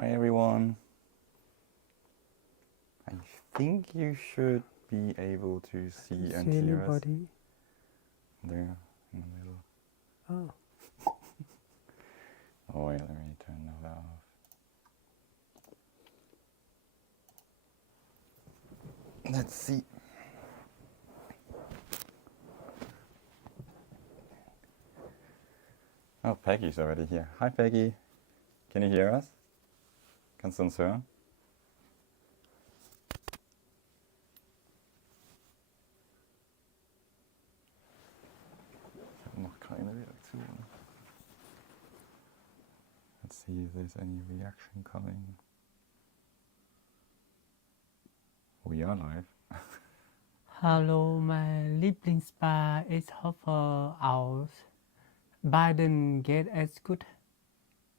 Hi everyone. I think you should be able to see and See hear us. anybody? There in the middle. Oh. Oh wait, let me turn that off. Let's see. Oh, Peggy's already here. Hi Peggy. Can you hear us? Kannst du uns hören? Ich habe noch keine Reaktion. Let's see if there's any reaction coming. We are live. Hallo, mein Lieblingsbar ist Hofer aus. Braiding geht es gut.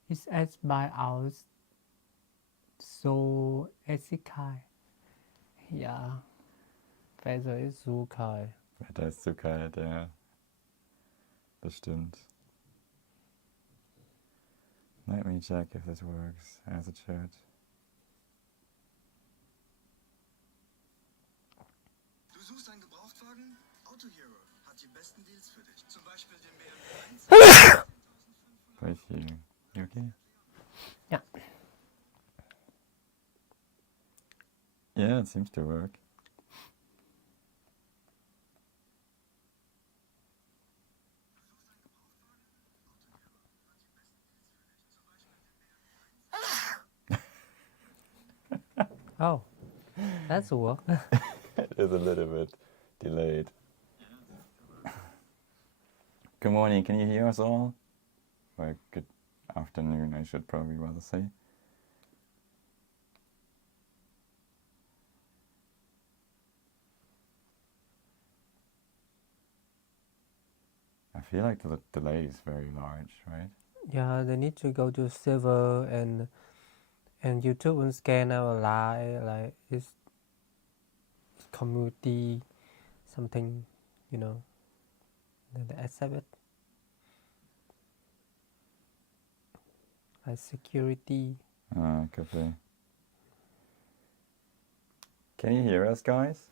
Ist es bei aus so essigkeit? Ja, Wetter ist so kalt. Wetter ist zu kalt, ja. Das stimmt. Let me check if this works as it should. Du suchst einen Gebrauchtwagen? Autohero hat die besten Deals für dich. Zum Beispiel den BMW 1. Right here. You okay? Yeah. Yeah, it seems to work. Oh, that's a work. It is a little bit delayed. Good morning, can you hear us all? Or good afternoon, I should probably rather say. I feel like the delay is very large, right? Yeah, they need to go to server and YouTube and scan our live, like it's community something, you know, then they accept it. Like security. Could be. Can you hear us, guys?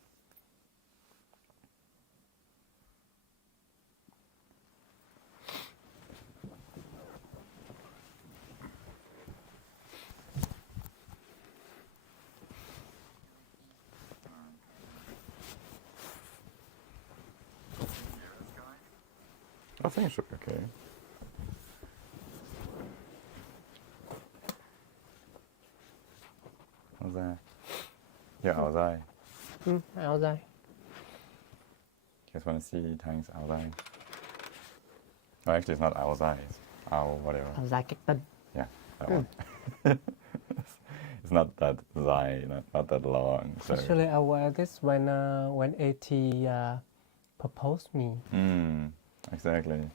I think it should be okay. How's that? Yeah, outside. Outside. Just want to see tanks outside. Oh, actually, it's not outside. It's whatever. Outside cách tân. Yeah, that one. It's not that high, not that long. So. Actually, I wear this when AT proposed me. Exactly.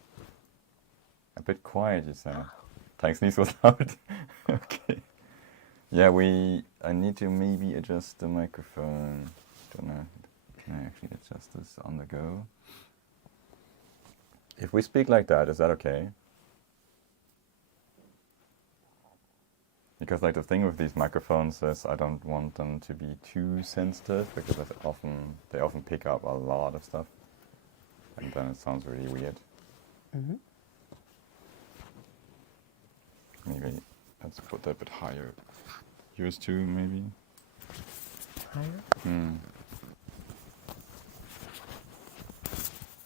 A bit quiet, you said. Thanks, nicht so laut. Okay. Yeah, I need to maybe adjust the microphone. Don't know. Can I actually adjust this on the go? If we speak like that, is that okay? Because like the thing with these microphones is I don't want them to be too sensitive because they often pick up a lot of stuff. And then it sounds really weird. Mm-hmm. Maybe let's put that a bit higher. Yours too, maybe? Higher?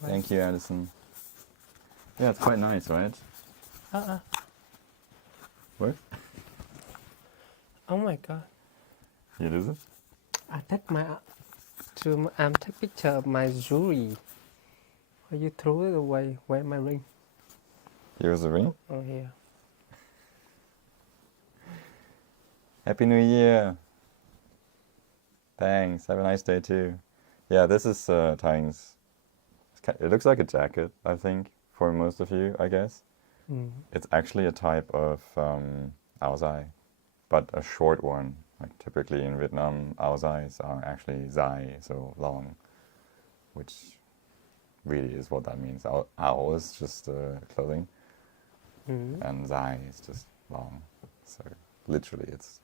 Thank you, Addison. Yeah, it's quite nice, right? What? Oh my god. It is it? I take take picture of my jewelry. Why you throw it away? Where my ring? Here's the ring. Oh, here. Happy New Year! Thanks, have a nice day too. Yeah, this is Tang's. It looks like a jacket, I think, for most of you, I guess. It's actually a type of áo dài, but a short one. Like typically in Vietnam, áo dài are actually dài, so long, which really is what that means. Áo is just clothing, and dài is just long. So literally, it's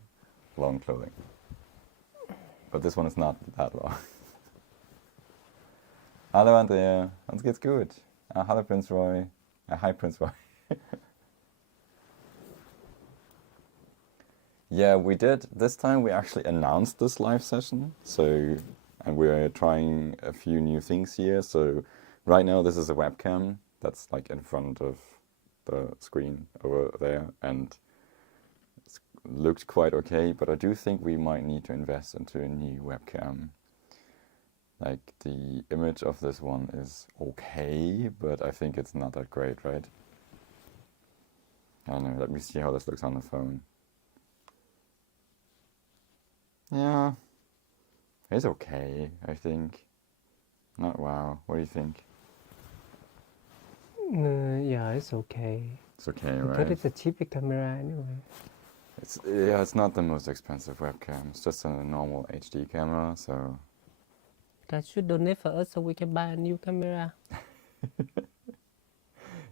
long clothing. But this one is not that long. Hallo Andrea, uns geht's gut. Hallo Prince Roy. Hi Prince Roy. Yeah, we did. This time we actually announced this live session. So, and we're trying a few new things here. So right now this is a webcam that's like in front of the screen over there, and it looked quite okay, but I do think we might need to invest into a new webcam. Like, the image of this one is okay, but I think it's not that great, right? I don't know, let me see how this looks on the phone. Yeah, it's okay, I think. Not wow. What do you think? Yeah, it's okay. It's okay, But right? it's a cheap camera anyway. It's not the most expensive webcam. It's just a normal HD camera, so... Guys should donate for us so we can buy a new camera.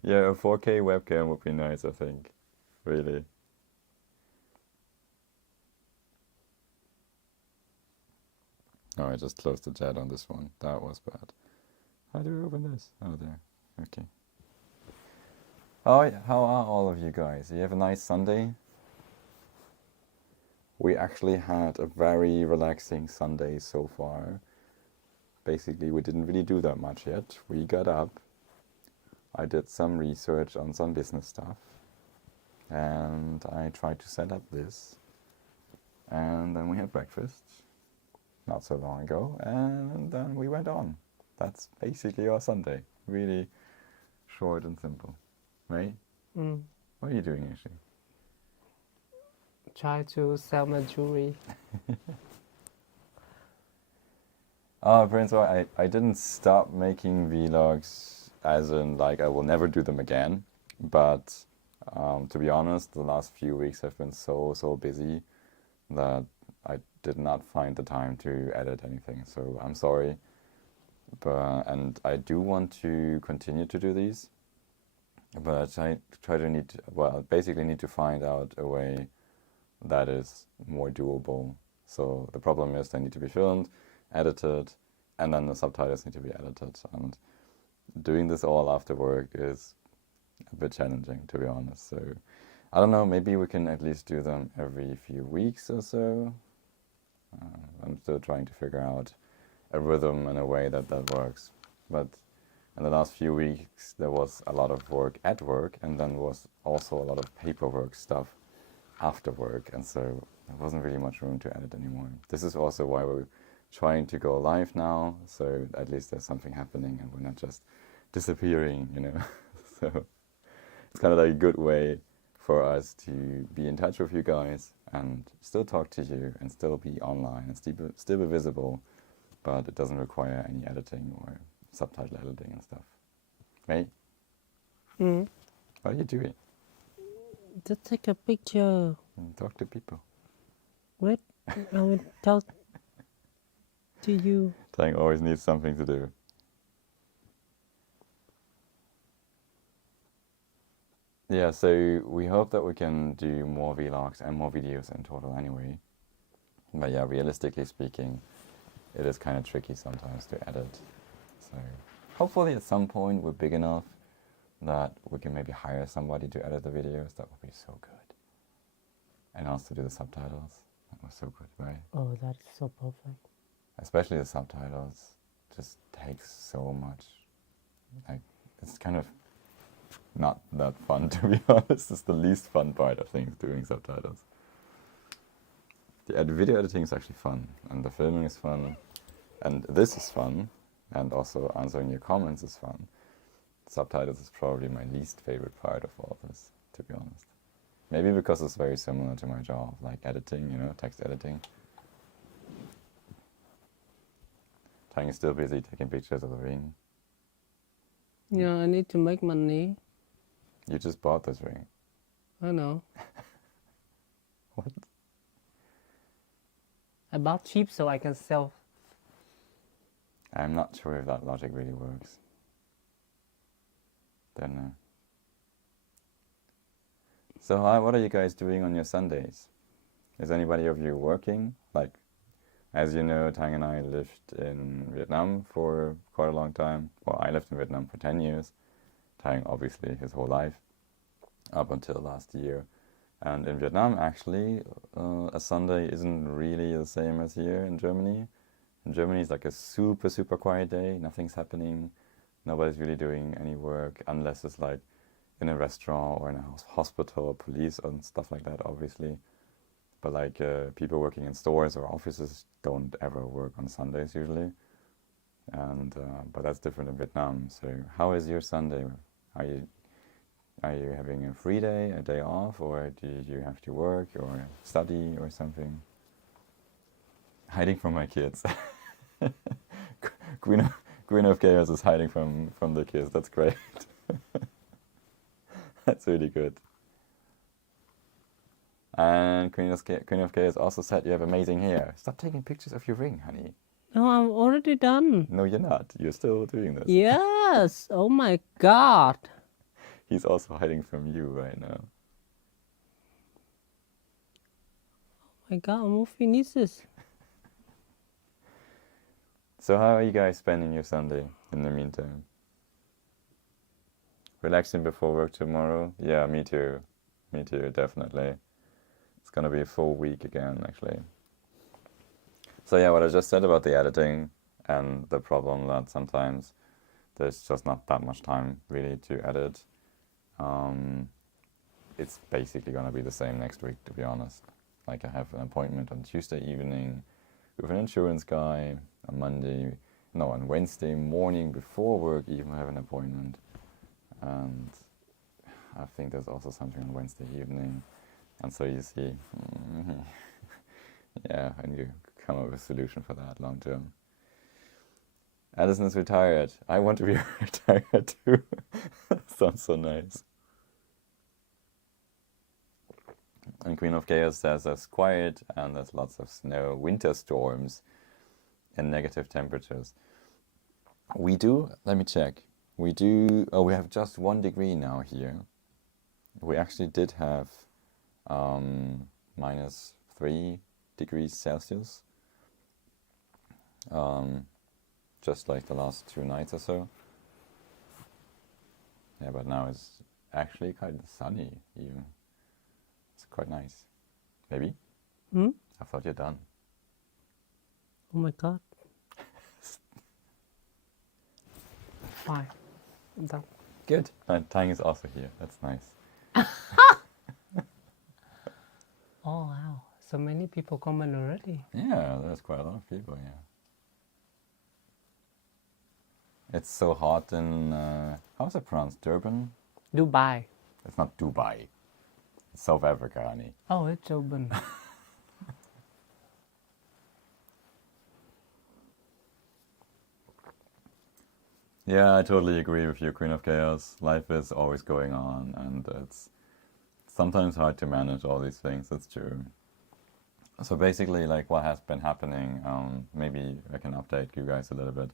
Yeah, a 4K webcam would be nice, I think. Really. Oh, I just closed the chat on this one. That was bad. How do we open this? Oh, there. Okay. Oh, how are all of you guys? You have a nice Sunday? We actually had a very relaxing Sunday so far. Basically, we didn't really do that much yet. We got up. I did some research on some business stuff. And I tried to set up this. And then we had breakfast. Not so long ago, and then we went on. That's basically our Sunday. Really short and simple, right? What are you doing actually? Try to sell my jewelry. Oh, Prince, I didn't stop making vlogs as in like I will never do them again. But to be honest, the last few weeks have been so busy that I did not find the time to edit anything, so I'm sorry. And I do want to continue to do these, but I basically need to find out a way that is more doable. So the problem is they need to be filmed, edited, and then the subtitles need to be edited. And doing this all after work is a bit challenging, to be honest. So I don't know, maybe we can at least do them every few weeks or so. I'm still trying to figure out a rhythm and a way that works. But in the last few weeks, there was a lot of work at work, and then was also a lot of paperwork stuff after work, and so there wasn't really much room to edit anymore. This is also why we're trying to go live now, so at least there's something happening and we're not just disappearing, you know. So it's kind of like a good way for us to be in touch with you guys and still talk to you and still be online and still be visible, but it doesn't require any editing or subtitle editing and stuff. Right? What are you doing? Just take a picture. Talk to people. Wait, I will talk to you. Tang always needs something to do. Yeah, so we hope that we can do more vlogs and more videos in total anyway. But yeah, realistically speaking, it is kind of tricky sometimes to edit. So hopefully at some point we're big enough that we can maybe hire somebody to edit the videos. That would be so good. And also do the subtitles. That was so good, right? Oh, that is so perfect. Especially the subtitles just takes so much. Like, it's kind of not that fun, to be honest. It's the least fun part of things, doing subtitles. The video editing is actually fun, and the filming is fun, and this is fun, and also answering your comments is fun. Subtitles is probably my least favorite part of all this, to be honest. Maybe because it's very similar to my job, like editing, you know, text editing. Tang is still busy taking pictures of the ring. Yeah, I need to make money. You just bought this ring. I know. What? I bought cheap so I can sell. I'm not sure if that logic really works. Don't know. So what are you guys doing on your Sundays? Is anybody of you working? Like, as you know, Tang and I lived in Vietnam for quite a long time. Well, I lived in Vietnam for 10 years. Tang, obviously, his whole life, up until last year. And in Vietnam, actually, a Sunday isn't really the same as here in Germany. In Germany, it's like a super, super quiet day. Nothing's happening. Nobody's really doing any work unless it's like in a restaurant or in a hospital, police and stuff like that, obviously. But like people working in stores or offices don't ever work on Sundays usually. And but that's different in Vietnam. So how is your Sunday? Are you having a free day, a day off, or do you have to work or study or something? Hiding from my kids. Queen of Chaos is hiding from the kids. That's great. That's really good. And Queen of Chaos also said you have amazing hair. Stop taking pictures of your ring, honey. No, I'm already done. No, you're not. You're still doing this. Yes. Oh my God. He's also hiding from you right now. Oh my God, I'm finish this. So how are you guys spending your Sunday in the meantime? Relaxing before work tomorrow? Yeah, me too. Me too, definitely. It's gonna be a full week again, actually. So yeah, what I just said about the editing and the problem that sometimes there's just not that much time really to edit. It's basically gonna be the same next week, to be honest. Like I have an appointment on Tuesday evening with an insurance guy. On Wednesday morning before work, even I have an appointment. And I think there's also something on Wednesday evening. And so you see, yeah, I need to come up with a solution for that long term. Addison is retired. I want to be retired too. Sounds so nice. And Queen of Chaos says there's quiet and there's lots of snow, winter storms, and negative temperatures. We do, let me check. We have just 1 degree now here. We actually did have -3 degrees Celsius. Just like the last 2 nights or so. Yeah, but now it's actually quite sunny even. It's quite nice. Maybe? I thought you're done. Oh my God. Fine. I'm done. Good. And Tang is also here. That's nice. Oh wow. So many people comment already. Yeah, there's quite a lot of people here. It's so hot in, how's it pronounced? Durban? Dubai. It's not Dubai. It's South Africa, honey. Oh, it's Durban. Yeah, I totally agree with you, Queen of Chaos. Life is always going on, and it's sometimes hard to manage all these things. That's true. So basically, like what has been happening, maybe I can update you guys a little bit.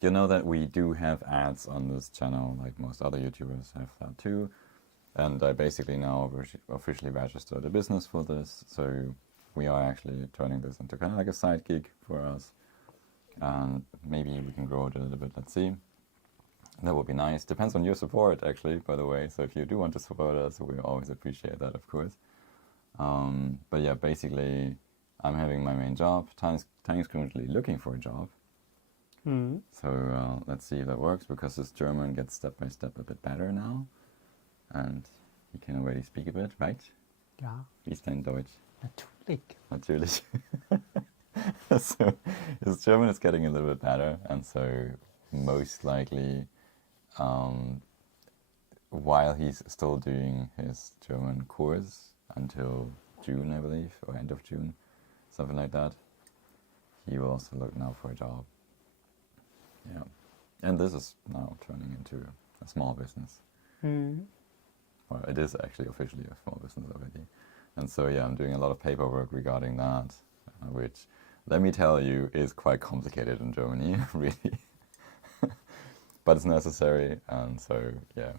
You know that we do have ads on this channel, like most other YouTubers have that too. And I basically now officially registered a business for this. So we are actually turning this into kind of like a side gig for us. And maybe we can grow it a little bit, let's see. That would be nice. Depends on your support, actually, by the way. So if you do want to support us, we always appreciate that, of course. But yeah, basically, I'm having my main job. Tang is currently looking for a job. So let's see if that works, because his German gets step by step a bit better now. And he can already speak a bit, right? Ja. Wie ist dein Deutsch? Natürlich. Natürlich. So his German is getting a little bit better, and so most likely, while he's still doing his German course until June, I believe, or end of June, something like that, he will also look now for a job. Yeah, and this is now turning into a small business. Well, it is actually officially a small business already. And so, yeah, I'm doing a lot of paperwork regarding that, which, let me tell you, is quite complicated in Germany, really. But it's necessary, and so, yeah,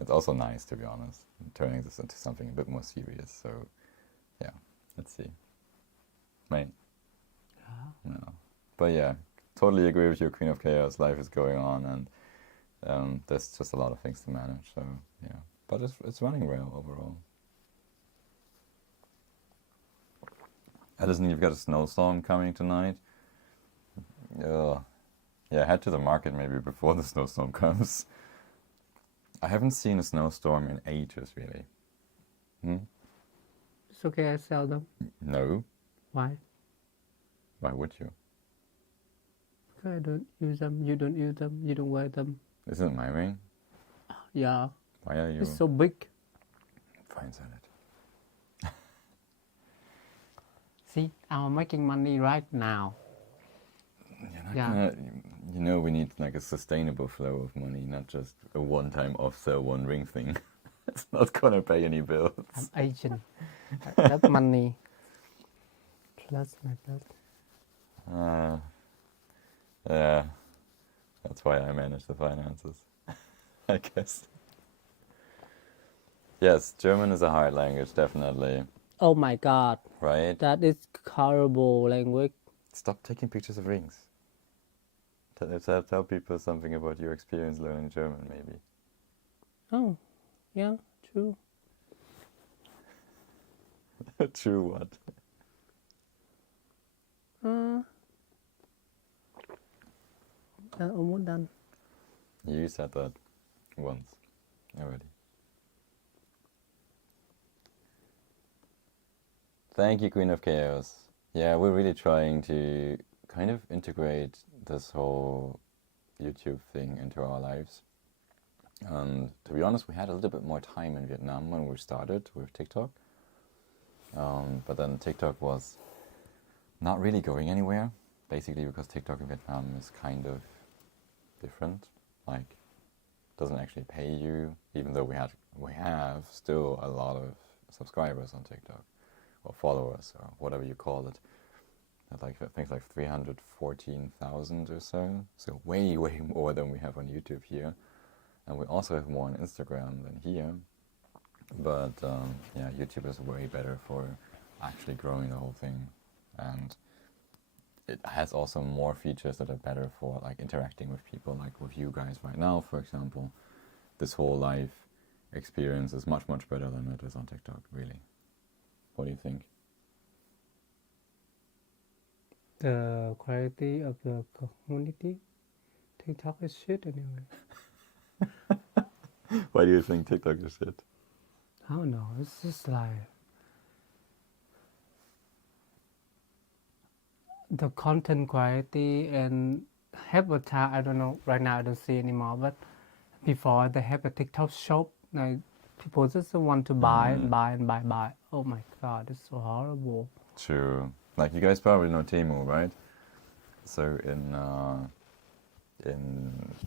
it's also nice, to be honest, turning this into something a bit more serious. So, yeah, Let's see. Wait. No. But yeah, totally agree with you, Queen of Chaos. Life is going on, and there's just a lot of things to manage. So yeah, but it's running well overall. Edison, you've got a snowstorm coming tonight. Ugh. Yeah, head to the market maybe before the snowstorm comes. I haven't seen a snowstorm in ages, really. It's okay, I sell them. No. Why? Why would you? Because I don't use them. You don't use them. You don't wear them. Isn't it my ring? Yeah. Why are you? It's so big. Fine, sell it. See, I'm making money right now. You're not Yeah. gonna, you know, we need like a sustainable flow of money, not just a one-time off-sell one ring thing. It's not gonna pay any bills. I'm Asian. I love money. Plus my plus. Yeah, that's why I manage the finances, I guess. Yes, German is a hard language, definitely. Oh my god, Right? that is horrible language. Stop taking pictures of rings. Tell people something about your experience learning German, maybe. Oh, yeah, true. True what? Almost done. You said that once already. Thank you, Queen of Chaos. Yeah, we're really trying to kind of integrate this whole YouTube thing into our lives. And to be honest, we had a little bit more time in Vietnam when we started with TikTok. But then TikTok was not really going anywhere, basically because TikTok in Vietnam is kind of different. Like, doesn't actually pay you, even though we have still a lot of subscribers on TikTok, or followers, or whatever you call it. Like I think like 314,000 or so. So way more than we have on YouTube here, and we also have more on Instagram than here. But yeah, YouTube is way better for actually growing the whole thing, and it has also more features that are better for like interacting with people, like with you guys right now, for example. This whole live experience is much better than it is on TikTok, really. What do you think? The quality of the community, TikTok is shit anyway. Why do you think TikTok is shit? I don't know. It's just like the content quality and advertise. I don't know. Right now I don't see anymore. But before they have a TikTok shop, like people just want to buy and buy and buy. Oh my god, it's so horrible. True. Like you guys probably know Temu, right? So in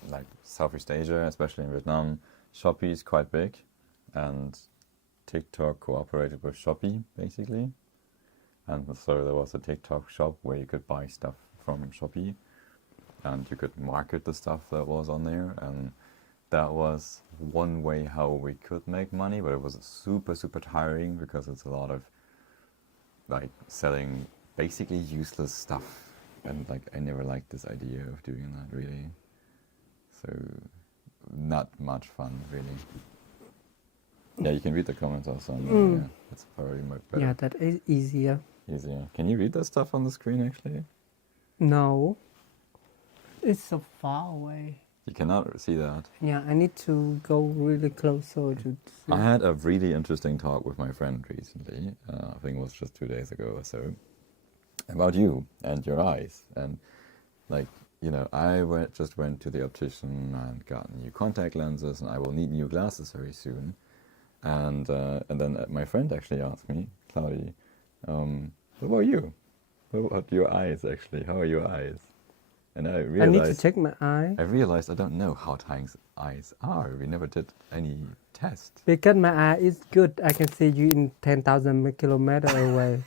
like Southeast Asia, especially in Vietnam, Shopee is quite big, and TikTok cooperated with Shopee basically, and so there was a TikTok shop where you could buy stuff from Shopee, and you could market the stuff that was on there, and that was one way how we could make money, but it was super tiring because it's a lot of like selling basically useless stuff, and like I never liked this idea of doing that really, so not much fun really. Yeah, you can read the comments also on there. Yeah, that's probably much better. Yeah, that is easier. Easier. Can you read that stuff on the screen actually? No, it's so far away. You cannot see that. Yeah, I need to go really close so to see. I had a really interesting talk with my friend recently, I think it was just 2 days ago or so, about you and your eyes. And like, you know, I just went to the optician and got new contact lenses, and I will need new glasses very soon. And then my friend actually asked me, Claudia, what about you? What about your eyes actually? How are your eyes? And I realized I need to check my eye. I realized I don't know how Tang's eyes are. We never did any test. Because my eye is good, I can see you in 10,000 kilometers away.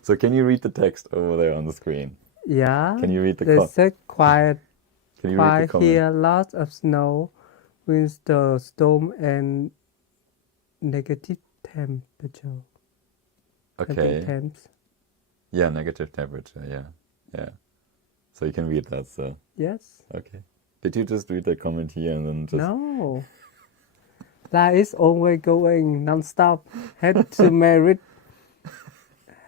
So can you read the text over there on the screen? Yeah. Can you read the They said quiet, Can you read the quiet comment? here, lots of snow, windstorm and negative temperature. Okay. Temps. Yeah, negative temperature. Yeah. So you can read that. So Yes. okay. Did you just read the comment here and then just? No. That is always going non-stop. Had to merit.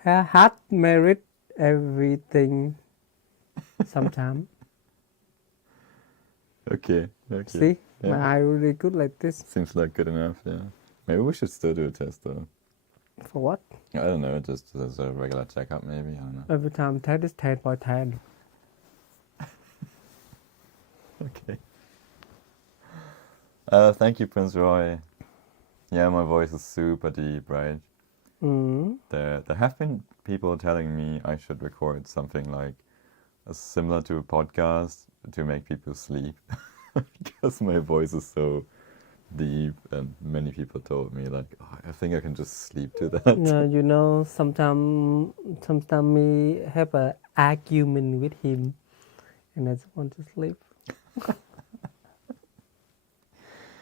Had merit everything. Sometime. Okay. See, Yeah. my eye really good like this. Seems like good enough. Yeah. Maybe we should still do a test though. For what? I don't know. Just as a regular checkup, maybe. I don't know. Every time test is 10/10. Okay. Thank you, Prince Roy. Yeah, my voice is super deep, right? Mm. There have been people telling me I should record something like similar to a podcast to make people sleep because my voice is so deep, and many people told me like, oh, I think I can just sleep to that. Yeah, sometimes me have an argument with him, and I just want to sleep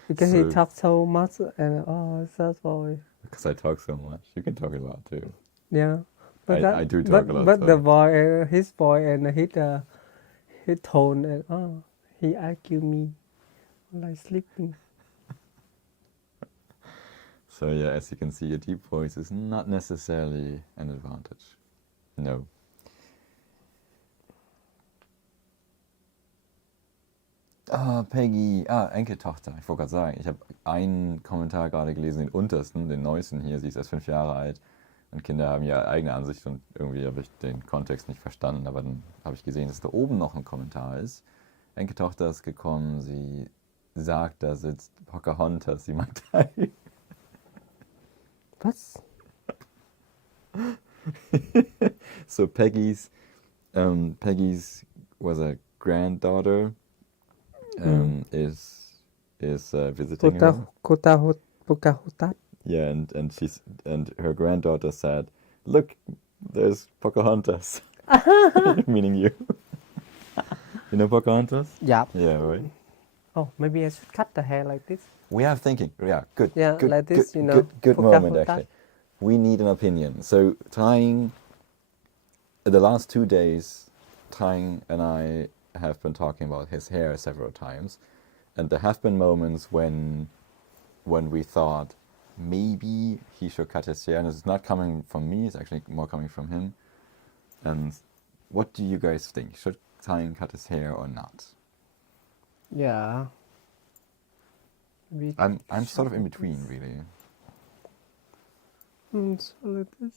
because he So- talks so much, and so boy. Because I talk so much. You can talk a lot too. Yeah, I do talk a lot, But so- the boy, his boy, and his tone, and he argue me like sleeping. So yeah, as you can see, a deep voice is not necessarily an advantage. No. Peggy, Enkeltochter. Ich wollte gerade sagen, ich habe einen Kommentar gerade gelesen, den untersten, den neuesten hier. Sie ist erst 5 Jahre alt und Kinder haben ja eigene Ansicht und irgendwie habe ich den Kontext nicht verstanden. Aber dann habe ich gesehen, dass da oben noch ein Kommentar ist. Enkeltochter ist gekommen, sie sagt, da sitzt Pocahontas, sie mag Teil. Was? So Peggy's was a granddaughter is visiting her. Pocahontas. Yeah, and her granddaughter said, "Look, there's Pocahontas," meaning you. You know Pocahontas? Yeah. Yeah, right. Oh, maybe I should cut the hair like this. We are thinking. Yeah, good. Yeah, good, like this, good, good moment Pocahontas. actually. We need an opinion. So the last 2 days, Tying and I have been talking about his hair several times, and there have been moments when we thought maybe he should cut his hair, and it's not coming from me, it's actually more coming from him. And what do you guys think? Should Tying cut his hair or not? Yeah. I'm sort of in between, really. So like this.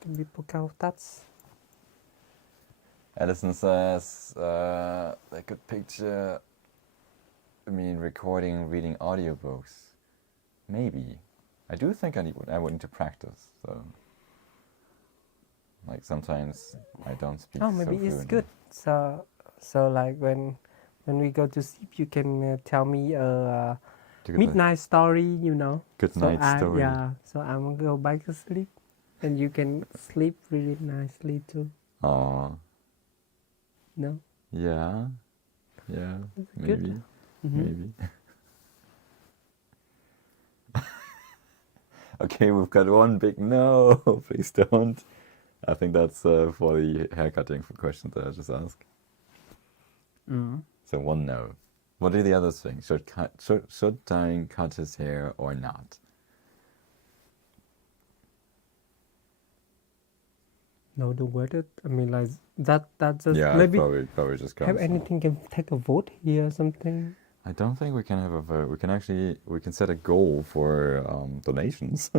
Can be Pocahontas. Edison says they could picture me recording, reading audiobooks. Maybe. I do think I would need to practice. So, like sometimes I don't speak. Oh, maybe so it's fluently. good. So like when we go to sleep, you can tell me a To get midnight story. Good So night story. Yeah. So I'm gonna go back to sleep, and you can sleep really nicely too. Aw. No. Yeah. Good. Maybe. Mm-hmm. Maybe. Okay, we've got one big no. Please don't. I think that's for the haircutting question that I just asked. Mm. So one no. What do the others think? Should Tying cut his hair or not? No, the weather. I mean, like that just Yeah, maybe probably just comes. have anything can take a vote here or something. I don't think we can have a vote. We can set a goal for donations,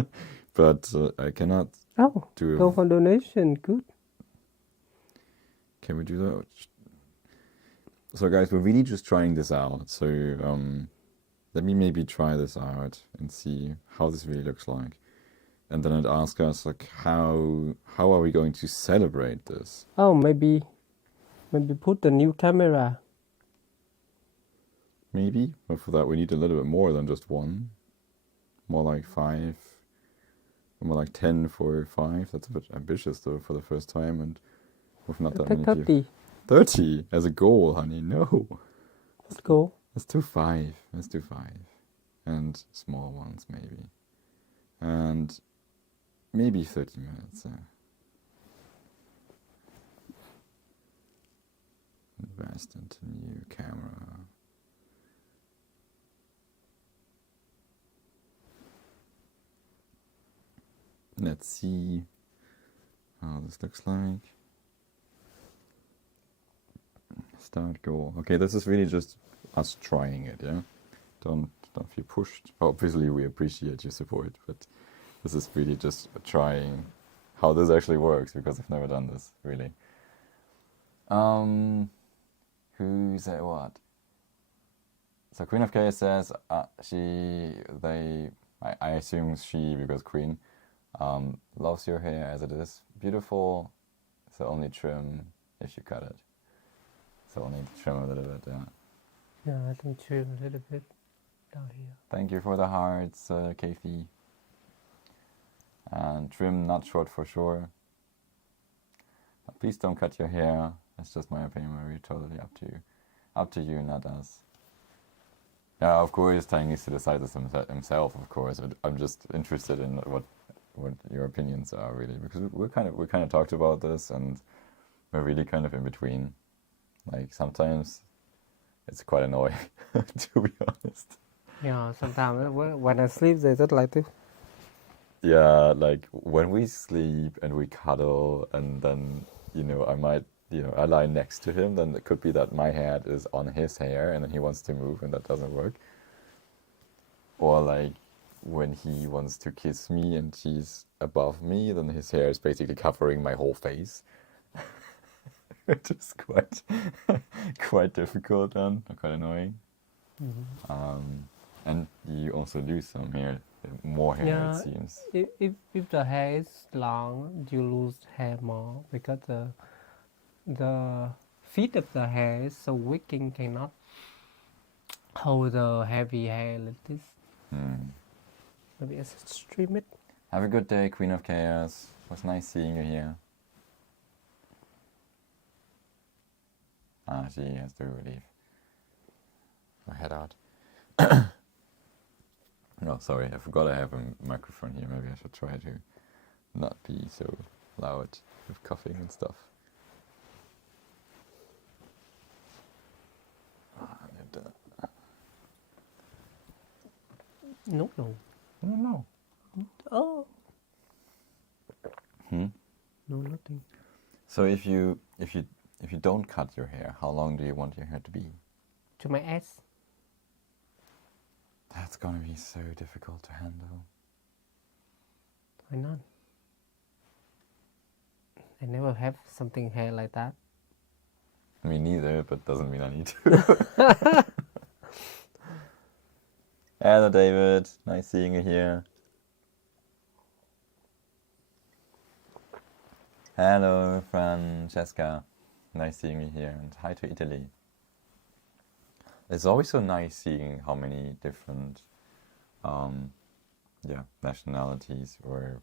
but I cannot Oh, do. go for donation. Good. Can we do that? So guys, we're really just trying this out. So let me maybe try this out and see how this really looks like. And then I'd ask us like how are we going to celebrate this? Oh, maybe put the new camera. Maybe, but for that we need a little bit more than just one. More like 5, more like 10 for 5. That's a bit ambitious though for the first time, and with not that Take many people. 30. 30 as a goal, honey. No, Let's go. let's do 5. and small ones maybe. And maybe 30 minutes. Invest into new camera. Let's see how this looks like. Start goal. Okay, this is really just us trying it, yeah? Don't feel pushed. Obviously we appreciate your support, but this is really just trying how this actually works, because I've never done this, really. Who said what? So Queen of Chaos says I assume she, because Queen, loves your hair as it is. Beautiful. So only trim if you cut it. So only trim a little bit, yeah. Yeah, I can trim a little bit down here. Thank you for the hearts, Kathy. And trim, not short for sure. But please don't cut your hair. That's just my opinion. We're totally up to you. Up to you, not us. Yeah, of course, Tang needs to decide this himself, of course. But I'm just interested in what your opinions are, really, because we kind of talked about this, and we're really kind of in between. Like, sometimes it's quite annoying, to be honest. Yeah, sometimes when I sleep, they just like this. Yeah, like when we sleep and we cuddle, and then, I might, I lie next to him, then it could be that my head is on his hair and then he wants to move and that doesn't work. Or like when he wants to kiss me and he's above me, then his hair is basically covering my whole face. Which is quite difficult and quite annoying. Mm-hmm. And you also lose some hair, more hair, Yeah, it seems. If the hair is long, you lose hair more, because the feet of the hair is so weak and cannot hold the heavy hair like this. Maybe I should stream it. Have a good day, Queen of Chaos. It was nice seeing you here. She has to leave. Or head out. Oh, sorry, I forgot I have a microphone here. Maybe I should try to not be so loud with coughing and stuff. No. No. Oh. No, nothing. So if you don't cut your hair, how long do you want your hair to be? To my ass. That's gonna be so difficult to handle. Why not? I never have something hair like that. Me neither, but doesn't mean I need to. Hello, David. Nice seeing you here. Hello, Francesca. Nice seeing you here. And hi to Italy. It's always so nice seeing how many different nationalities, or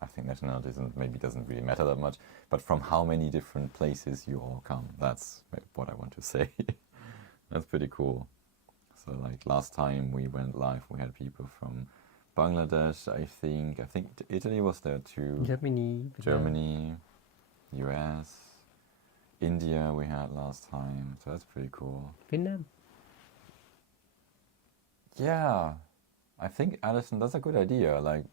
I think nationalities maybe doesn't really matter that much, but from how many different places you all come. That's what I want to say. That's pretty cool. So like last time we went live, we had people from Bangladesh, I think Italy was there too. Germany, US, India we had last time, so that's pretty cool. Vietnam. Yeah, I think, Alison, that's a good idea. Like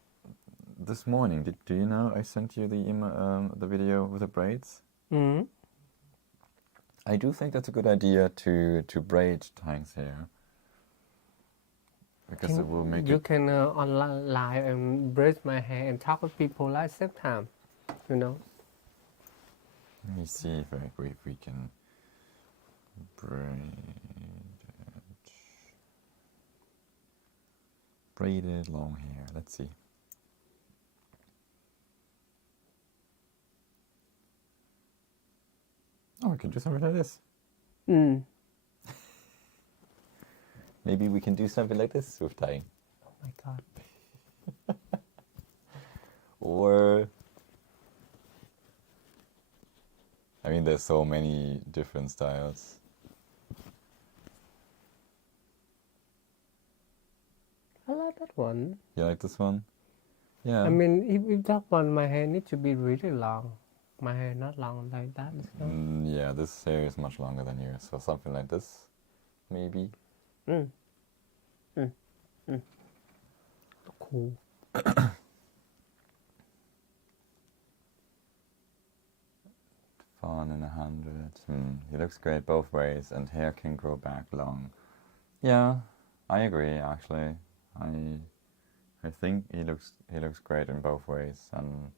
this morning, do you know I sent you the video with the braids? Mm-hmm. I do think that's a good idea to braid Tang's hair, because it will make you can online and braid my hair and talk with people at the same time, Let me see if we can braided long hair. Let's see. Oh, we can do something like this. Maybe we can do something like this with Tang. Oh my god. Or, I mean, there's so many different styles. one. You like this one? Yeah. I mean, if that one, my hair needs to be really long. My hair not long like that. So. Yeah, this hair is much longer than yours, so something like this, maybe. Cool. Fawn in 100. He looks great both ways, and hair can grow back long. Yeah, I agree. Actually, I think he looks great in both ways, and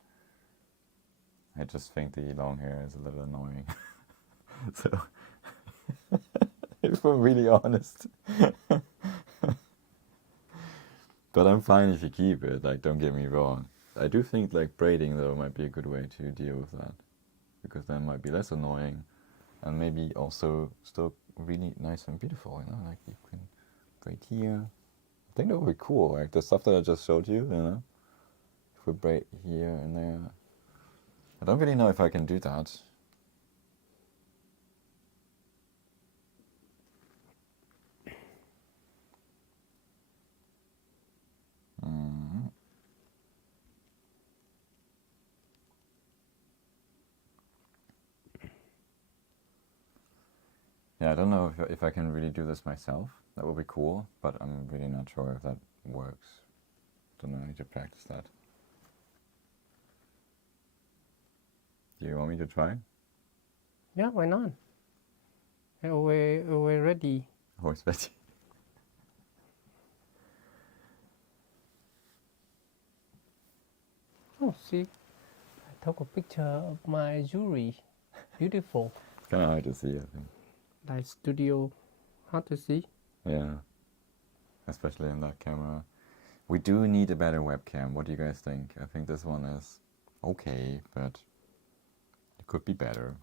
I just think the long hair is a little annoying. So, if we're really honest. But I'm fine if you keep it. Like, don't get me wrong. I do think like braiding though might be a good way to deal with that, because then it might be less annoying, and maybe also still really nice and beautiful. You know, like you can braid here. I think that would be cool. Like the stuff that I just showed you. You know, if we braid here and there. I don't really know if I can do that. Yeah, I don't know if I can really do this myself. That would be cool, but I'm really not sure if that works. Don't know, I need to practice that. Do you want me to try? Yeah, why not? We're ready. Always ready. Oh, see, I took a picture of my jewelry. Beautiful. It's kind of hard to see, I think. Like studio, hard to see. Yeah, especially in that camera. We do need a better webcam. What do you guys think? I think this one is okay, but it could be better.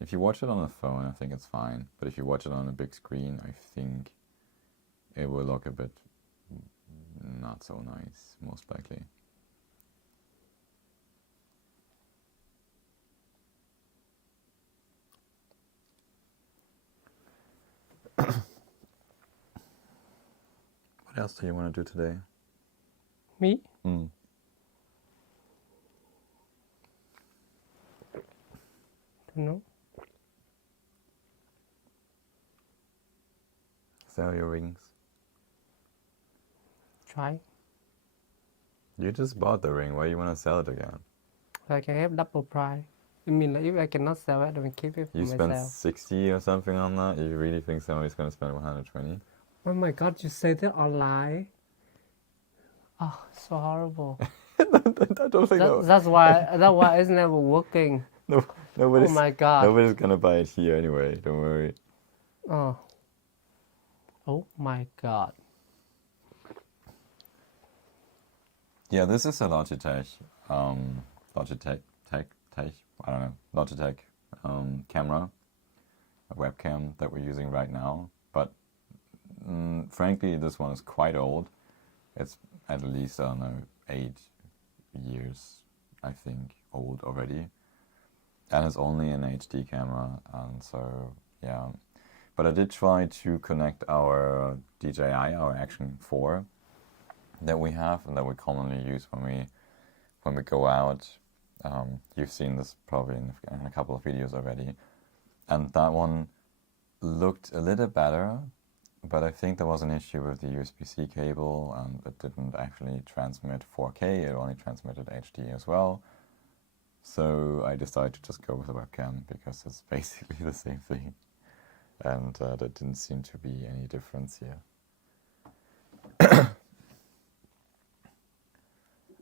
If you watch it on a phone, I think it's fine. But if you watch it on a big screen, I think it will look a bit not so nice, most likely. What else do you want to do today? Me? Don't know. Sell your rings. Try. You just bought the ring. Why you want to sell it again? Like I have double price. I mean, like if I cannot sell it, then I keep it for You spent myself. 60 or something on that? You really think somebody's going to spend 120? Oh my god, you say that online? Oh, so horrible. I don't think That's why it's never working. no, nobody's, Oh my god. nobody's going to buy it here anyway. Don't worry. Oh my god. Yeah, this is a Logitech camera, a webcam that we're using right now. But frankly, this one is quite old. It's at least, I don't know, 8 years, I think, old already. And it's only an HD camera, and so, yeah. But I did try to connect our DJI, our Action 4, that we have and that we commonly use when we go out. You've seen this probably in a couple of videos already. And that one looked a little better, but I think there was an issue with the USB-C cable, and it didn't actually transmit 4K, it only transmitted HD as well. So I decided to just go with a webcam, because it's basically the same thing. And there didn't seem to be any difference here.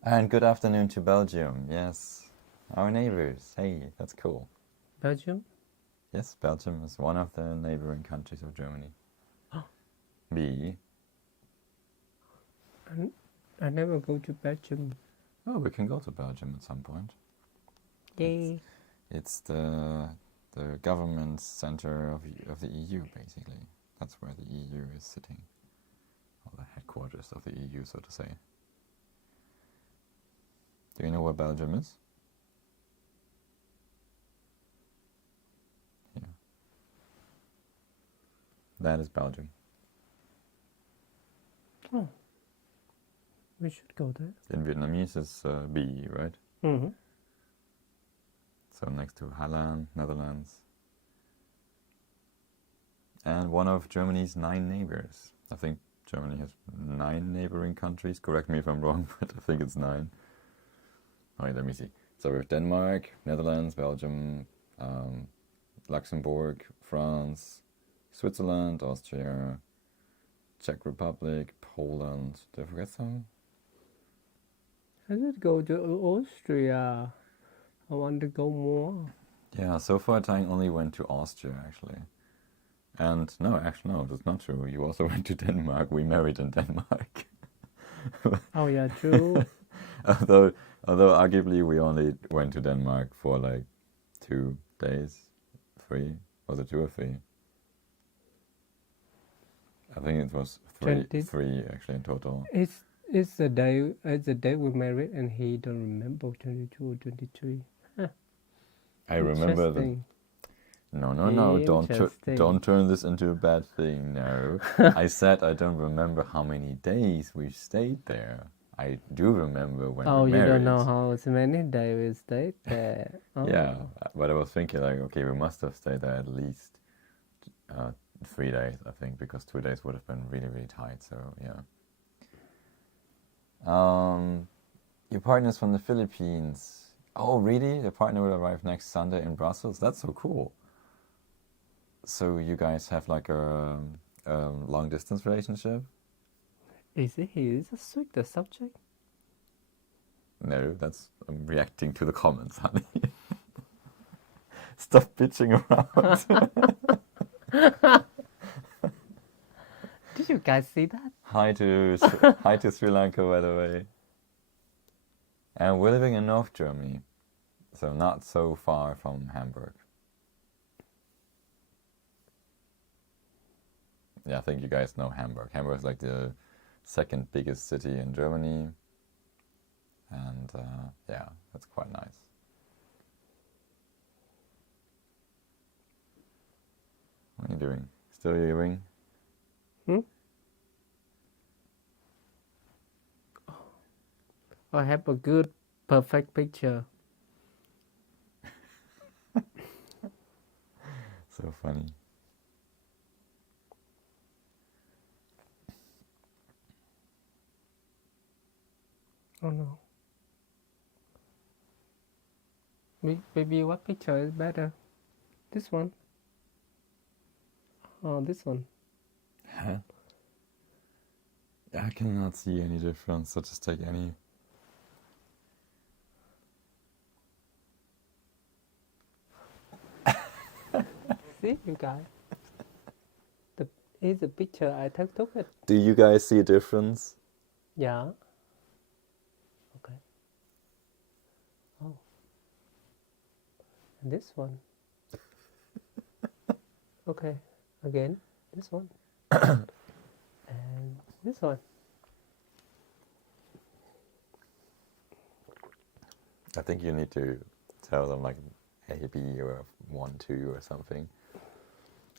And good afternoon to Belgium. Yes, our neighbors. Hey, that's cool. Belgium? Yes, Belgium is one of the neighboring countries of Germany. B. I never go to Belgium. Oh, we can go to Belgium at some point. Yay. It's the government center of the EU, basically. That's where the EU is sitting. Or the headquarters of the EU, so to say. Do you know where Belgium is? Yeah. That is Belgium. Oh. We should go there. In Vietnamese is B, right? Mm-hmm. So next to Holland, Netherlands. And one of Germany's 9 neighbors. I think Germany has 9 neighboring countries. Correct me if I'm wrong, but I think it's 9. Alright, let me see. So we have Denmark, Netherlands, Belgium, Luxembourg, France, Switzerland, Austria, Czech Republic, Poland. Did I forget some? I should go to Austria. I want to go more. Yeah, so far Tang only went to Austria, actually. And no, actually, no, that's not true. You also went to Denmark. We married in Denmark. Oh yeah, true. although arguably we only went to Denmark for like 2 days, 3. Was it 2 or 3? I think it was 3 actually in total. It's the day we married, and he don't remember 22 or 23. Huh. I remember them. No, don't turn this into a bad thing. No, I said I don't remember how many days we stayed there. I do remember when we married. Oh, you don't know how many days we stayed there. Oh. Yeah, but I was thinking like, okay, we must have stayed there at least 3 days, I think, because 2 days would have been really, really tight. So yeah. Your partner's from the Philippines. Oh, really? Your partner will arrive next Sunday in Brussels? That's so cool. So you guys have like a long distance relationship? Is a switch the subject? No, I'm reacting to the comments, honey. Stop bitching around. Did you guys see that? Hi to Sri Lanka, by the way. And we're living in North Germany, so not so far from Hamburg. Yeah, I think you guys know Hamburg. Hamburg is like the 2nd biggest city in Germany. And yeah, that's quite nice. What are you doing? Still eating? I have a good, perfect picture. So funny. Oh no. Maybe what picture is better? This one? Oh, this one. Huh? I cannot see any difference, so just take any. See, you guys. Here's the picture I took it. Do you guys see a difference? Yeah. Okay. Oh. And this one. Okay. Again, this one. And this one. I think you need to tell them like A, B, or 1, 2 or something.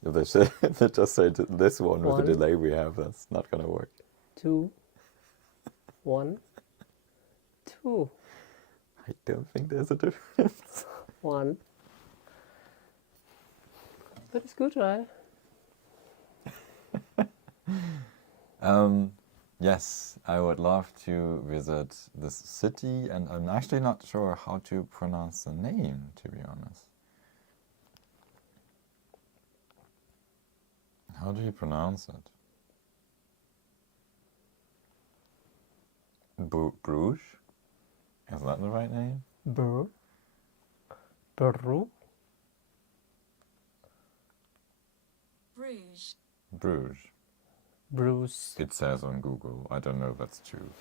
If they just say this one with the delay we have, that's not gonna work. 2, 1, 2. I don't think there's a difference. 1. But it's good, right? Yes, I would love to visit this city, and I'm actually not sure how to pronounce the name, to be honest. How do you pronounce it? Bruges? Is that the right name? Peru. Bruges. Bruges. Bruce. It says on Google. I don't know if that's true.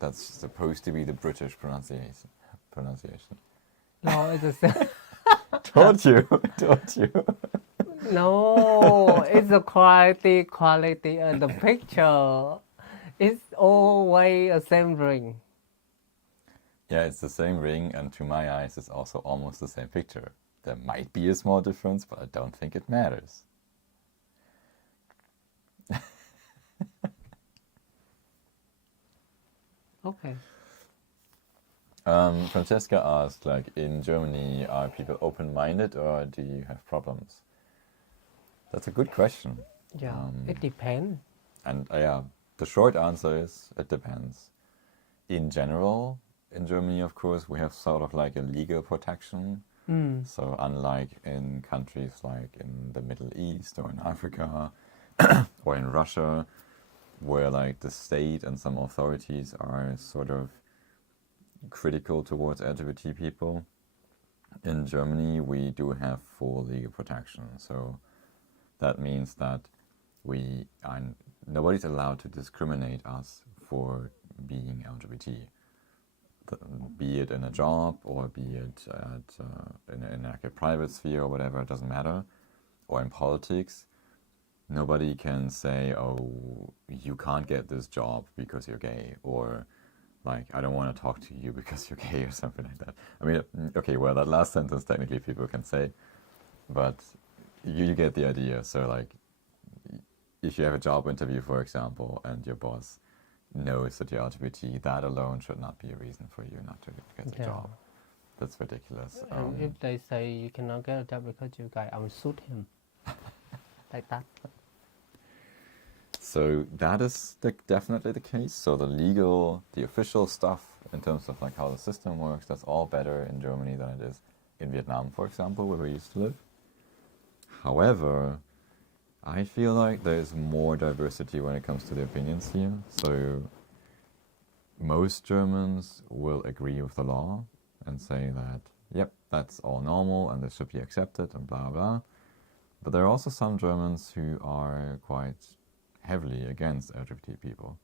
That's supposed to be the British pronunciation. No, it's the same. Told you. No, it's the quality of the picture. It's always the same ring. Yeah, it's the same ring, and to my eyes, it's also almost the same picture. There might be a small difference, but I don't think it matters. Okay. Francesca asked, like, in Germany, are people open-minded or do you have problems? That's a good question. Yeah, it depends. And yeah, the short answer is it depends. In general, in Germany, of course, we have sort of like a legal protection. So unlike in countries like in the Middle East or in Africa or in Russia, where like the state and some authorities are sort of critical towards LGBT people, in Germany we do have full legal protection. So that means that nobody's allowed to discriminate us for being LGBT, be it in a job or be it in like a private sphere or whatever. It doesn't matter. Or in politics, nobody can say, "Oh, you can't get this job because you're gay," or like, "I don't want to talk to you because you're gay," or something like that. I mean, okay, well, that last sentence technically people can say, but you get the idea. So like, if you have a job interview, for example, and your boss knows that you're LGBT, that alone should not be a reason for you not to get the job. That's ridiculous. And if they say you cannot get a job because you're gay, I will shoot him. Like that. So that is definitely the case. So the official stuff in terms of like how the system works, that's all better in Germany than it is in Vietnam, for example, where we used to live. However, I feel like there's more diversity when it comes to the opinions here. So most Germans will agree with the law and say that, yep, that's all normal and this should be accepted and blah, blah. But there are also some Germans who are quite heavily against LGBT people,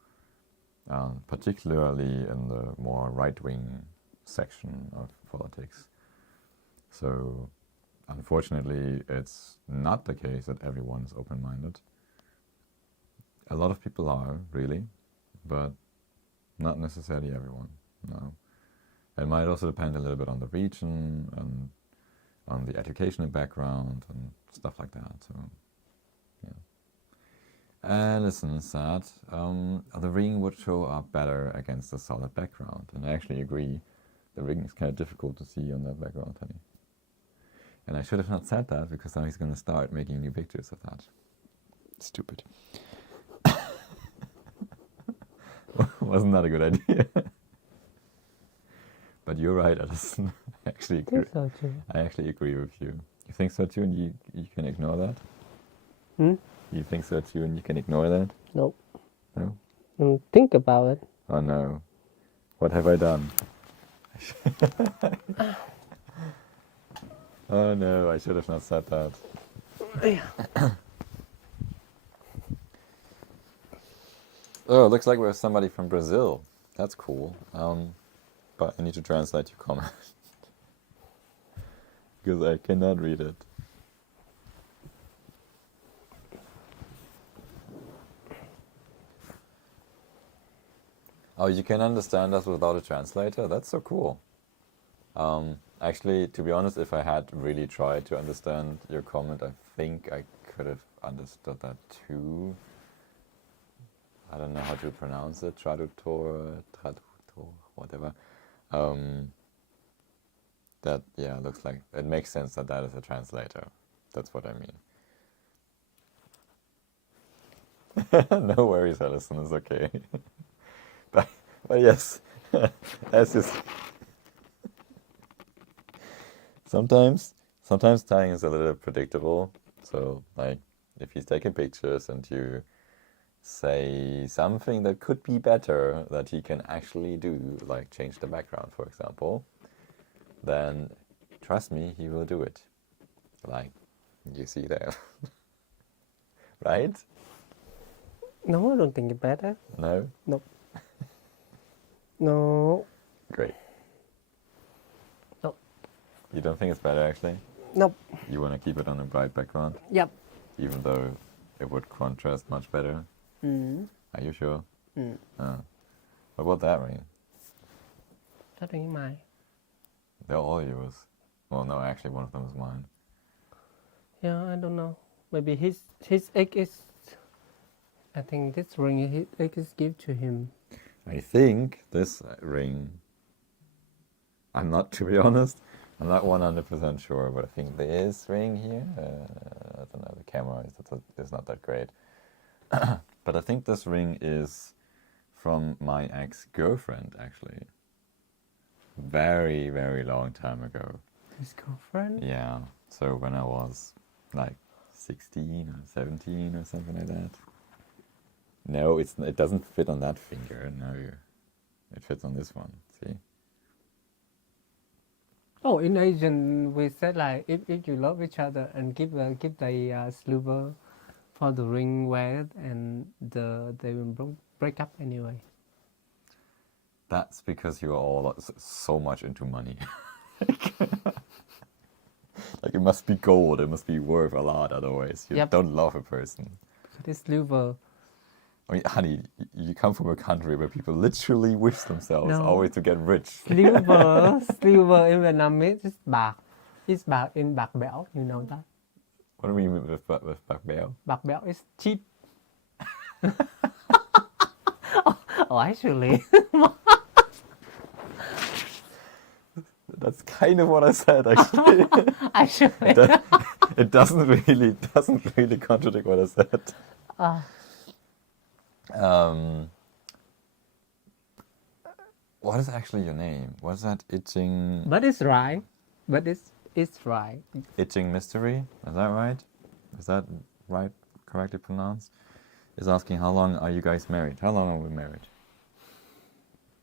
particularly in the more right-wing section of politics. So unfortunately, it's not the case that everyone is open-minded. A lot of people are, really, but not necessarily everyone, no. It might also depend a little bit on the region and on the educational background and stuff like that, so yeah. Alison said, the ring would show up better against a solid background, and I actually agree. The ring is kind of difficult to see on that background, honey. And I should have not said that, because now he's going to start making new pictures of that. Stupid. Wasn't that a good idea? But you're right, Alison. I actually agree. So too. I actually agree with you. You think so too, and you can ignore that? You think so too, and you can ignore that? Nope. No? Think about it. Oh no. What have I done? Oh no, I should have not said that. Oh, it looks like we have somebody from Brazil. That's cool. But I need to translate your comment. Because I cannot read it. Oh, you can understand us without a translator? That's so cool. Actually, to be honest, if I had really tried to understand your comment, I think I could have understood that too. I don't know how to pronounce it. Tradutor, whatever. That, yeah, looks like it makes sense that that is a translator. That's what I mean. No worries, Alison, it's okay. but yes, that's just sometimes tying is a little predictable. So like if he's taking pictures and you say something that could be better that he can actually do, like change the background, for example, then trust me, he will do it. Like you see there. Right? No, I don't think it's better. No? Nope. No. Great. Nope. You don't think it's better, actually? Nope. You want to keep it on a bright background? Yep. Even though it would contrast much better? Are you sure? What about that ring? That is mine. They're all yours. Well, no, actually one of them is mine. Yeah, I don't know. Maybe his egg is... I think this ring, his egg is given to him. I think this ring, I'm not, to be honest, I'm not 100% sure, but I think this ring here, I don't know, the camera is not that great. But I think this ring is from my ex-girlfriend, actually. Very, very long time ago. His girlfriend? Yeah, so when I was like 16 or 17 or something like that. No, it doesn't fit on that finger, no. It fits on this one, see? Oh, in Asian we said like if you love each other and give the silver for the ring wear and they will break up anyway. That's because you are all so much into money. Like it must be gold, it must be worth a lot, otherwise you Yep. don't love a person. But it's silver. I mean, honey, you come from a country where people literally wish themselves No. always to get rich. Silver in Vietnamese is bạc. It's bạc in bạc bẽo, you know that? What do we mean with bạc bẽo? Bạc bẽo is cheap. Oh, actually. That's kind of what I said, actually. Actually. It doesn't really contradict what I said. What is actually your name? What's that itching? But it's right. But it's right. Itching mystery? Is that right? Is that right? Correctly pronounced? Is asking how long are you guys married? How long are we married?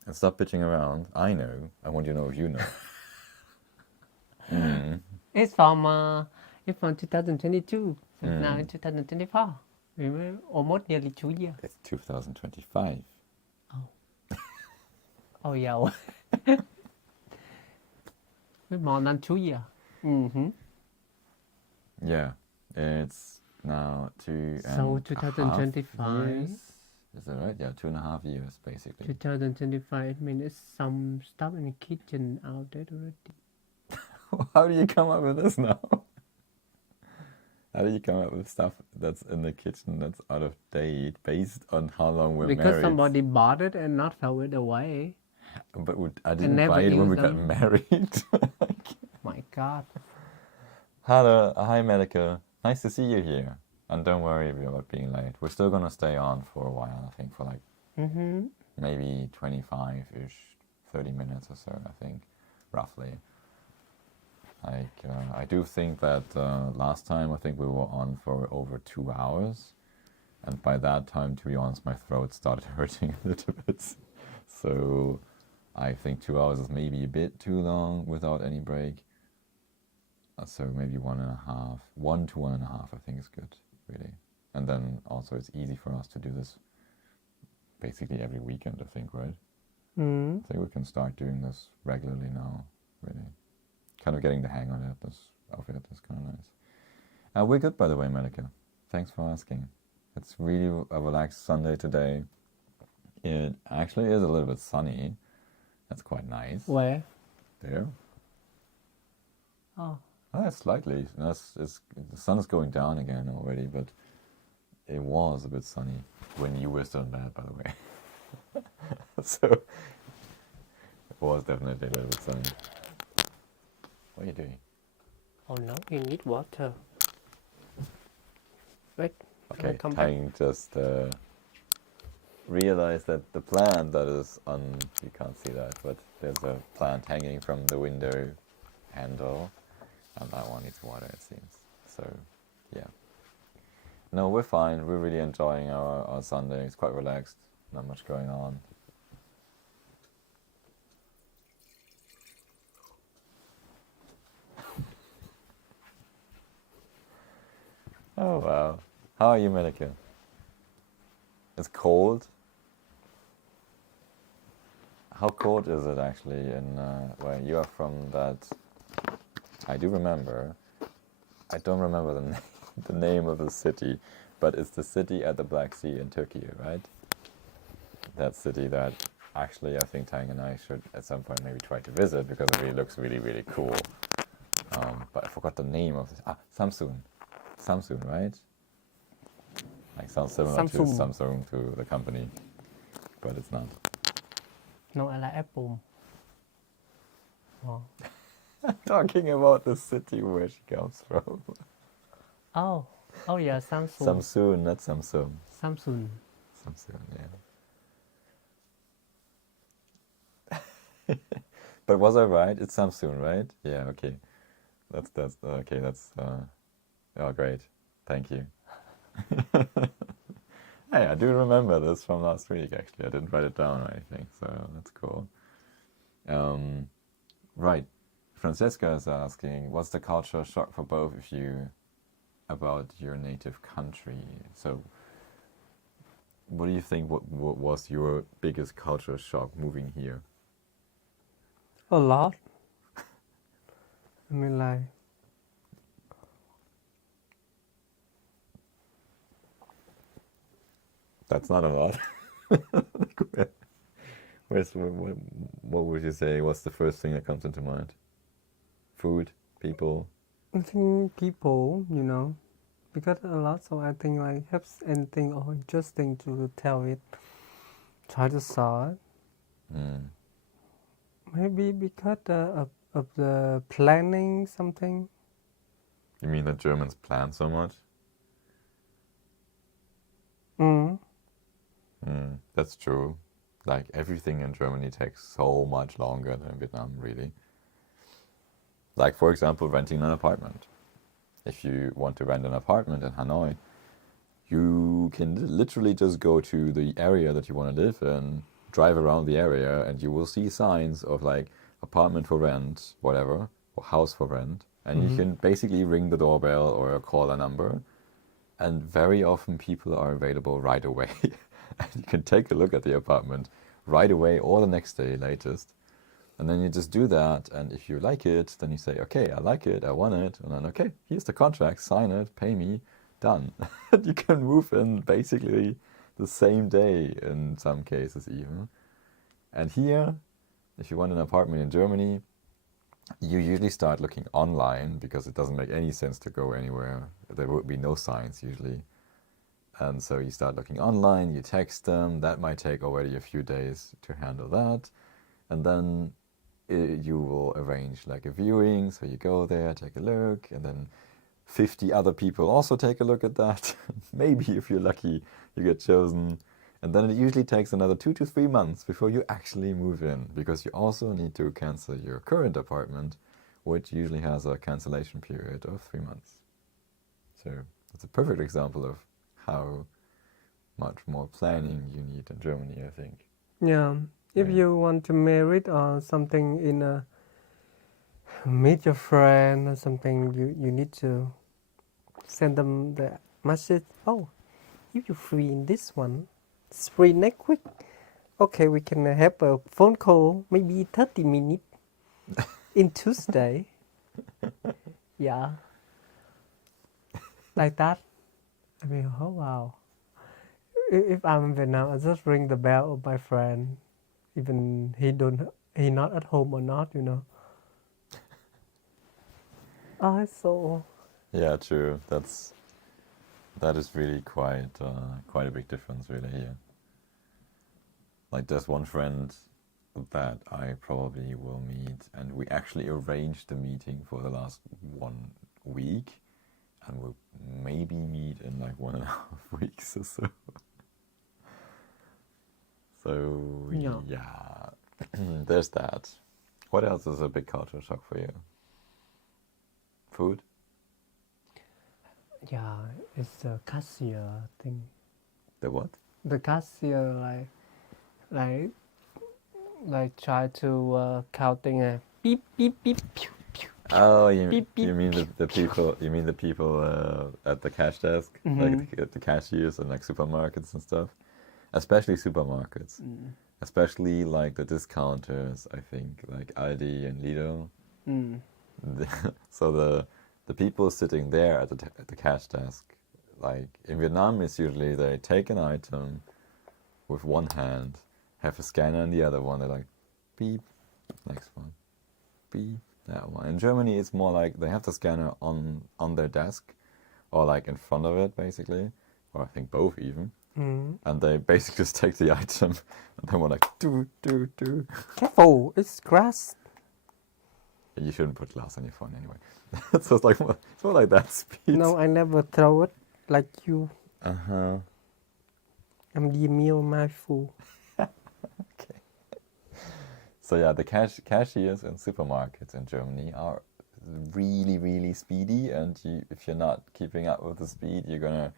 And stop bitching around. I know. I want you to know if you know. It's from 2022. So now in 2024. We're almost nearly 2 years. It's 2025. Oh yeah. We're more than 2 years. Mm-hmm. Yeah, it's now 2 So and 2025. years. Is that right? Yeah, 2.5 years basically. 2025 means some stuff in the kitchen outdated already. How do you come up with this now? How do you come up with stuff that's in the kitchen that's out of date based on how long we're Because married? somebody bought it and not throw it away. But I didn't never buy it when use we got them. married. My God. Hello, hi Medica. Nice to see you here. And don't worry about being late. We're still gonna stay on for a while, I think, for like maybe 25-ish, 30 minutes or so, I think, roughly. Like, I do think that last time I think we were on for over 2 hours, and by that time, to be honest, my throat started hurting a little bit. So I think 2 hours is maybe a bit too long without any break. So maybe 1.5, 1 to 1.5 I think is good, really. And then also it's easy for us to do this basically every weekend, I think, right? I think we can start doing this regularly now, really. Kind of getting the hang of it is kind of nice. We're good, by the way, Melika. Thanks for asking. It's really a relaxed Sunday today. It actually is a little bit sunny. That's quite nice. Where? There. Oh. Slightly. The sun is going down again already, but it was a bit sunny when you were still in bed, by the way. So it was definitely a little bit sunny. What are you doing? Oh no, you need water. Wait. Okay, come back. Tang just realized that the plant that is on, you can't see that, but there's a plant hanging from the window handle, and that one needs water, it seems. So, yeah. No, we're fine. We're really enjoying our Sunday. It's quite relaxed. Not much going on. Oh, wow. How are you, Melika? It's cold. How cold is it actually in where you are from? That I do remember. I don't remember the name of the city, but it's the city at the Black Sea in Turkey, right? That city that actually I think Tang and I should at some point maybe try to visit because it really looks really, really cool. But I forgot the name of it. Samsung, right? Like sounds similar to Samsung. Samsung, to the company, but it's not. No, I like Apple. Oh. Talking about the city where she comes from. Oh, yeah, Samsung. Samsung, not Samsung. Samsung. Samsung, yeah. But was I right? It's Samsung, right? Yeah, okay. That's okay, that's oh great. Thank you. Hey, I do remember this from last week actually. I didn't write it down or anything, so that's cool. Right. Francesca is asking, what's the cultural shock for both of you about your native country? So what do you think what was your biggest cultural shock moving here? A lot. I mean, like, That's not a lot. What would you say? What's the first thing that comes into mind? Food, people. I think people, you know, because a lot, so I think like have anything or interesting to tell it, try to solve it. Mm. Maybe because of the planning something. You mean that Germans plan so much? That's true. Like everything in Germany takes so much longer than Vietnam, really. Like for example, renting an apartment. If you want to rent an apartment in Hanoi, you can literally just go to the area that you want to live in, drive around the area, and you will see signs of like apartment for rent, whatever, or house for rent. And you can basically ring the doorbell or call a number. And very often people are available right away. And you can take a look at the apartment right away or the next day latest. And then you just do that. And if you like it, then you say, okay, I like it, I want it. And then, okay, here's the contract, sign it, pay me, done. You can move in basically the same day in some cases even. And here, if you want an apartment in Germany, you usually start looking online because it doesn't make any sense to go anywhere. There would be no signs usually. And so you start looking online, you text them, that might take already a few days to handle that. And then you will arrange like a viewing, so you go there, take a look, and then 50 other people also take a look at that. Maybe if you're lucky, you get chosen. And then it usually takes another 2 to 3 months before you actually move in, because you also need to cancel your current apartment, which usually has a cancellation period of 3 months. So that's a perfect example of how much more planning you need in Germany, I think. Yeah. If you want to marry or something in a meet your friend or something, you need to send them the message. Oh, if you're free in this one, it's free next week. Okay, we can have a phone call, maybe 30 minutes in Tuesday. Yeah. Like that. I mean, oh wow. If I'm in Vietnam, I just ring the bell of my friend, even he not at home or not, you know. Oh, so. Yeah, true. That is really quite a big difference, really, here. Like, there's one friend that I probably will meet, and we actually arranged the meeting for the last 1 week, and we'll maybe meet in like 1.5 weeks or so. So yeah, there's that. What else is a big culture shock for you? Food? Yeah, it's the cashier thing. The what? The cashier like try to counting a beep beep beep pew pew. Oh, you Beep, beep, mean the people? You mean the people at the cash desk, like the cashiers and like supermarkets and stuff, especially supermarkets, especially like the discounters. I think like Aldi and Lidl. So the people sitting there at the cash desk, like in Vietnam, it's usually they take an item with one hand, have a scanner in the other one. They're like, beep, next one, beep, that one. In Germany, it's more like they have the scanner on their desk, or like in front of it, basically, or I think both even. and they basically just take the item, and then we're like, do. Careful, it's grass. You shouldn't put glass on your phone anyway. So it's more like that speed. No, I never throw it like you. Uh-huh. I'm the meal mindful. Okay. So yeah, the cashiers in supermarkets in Germany are really, really speedy, and if you're not keeping up with the speed, you're gonna,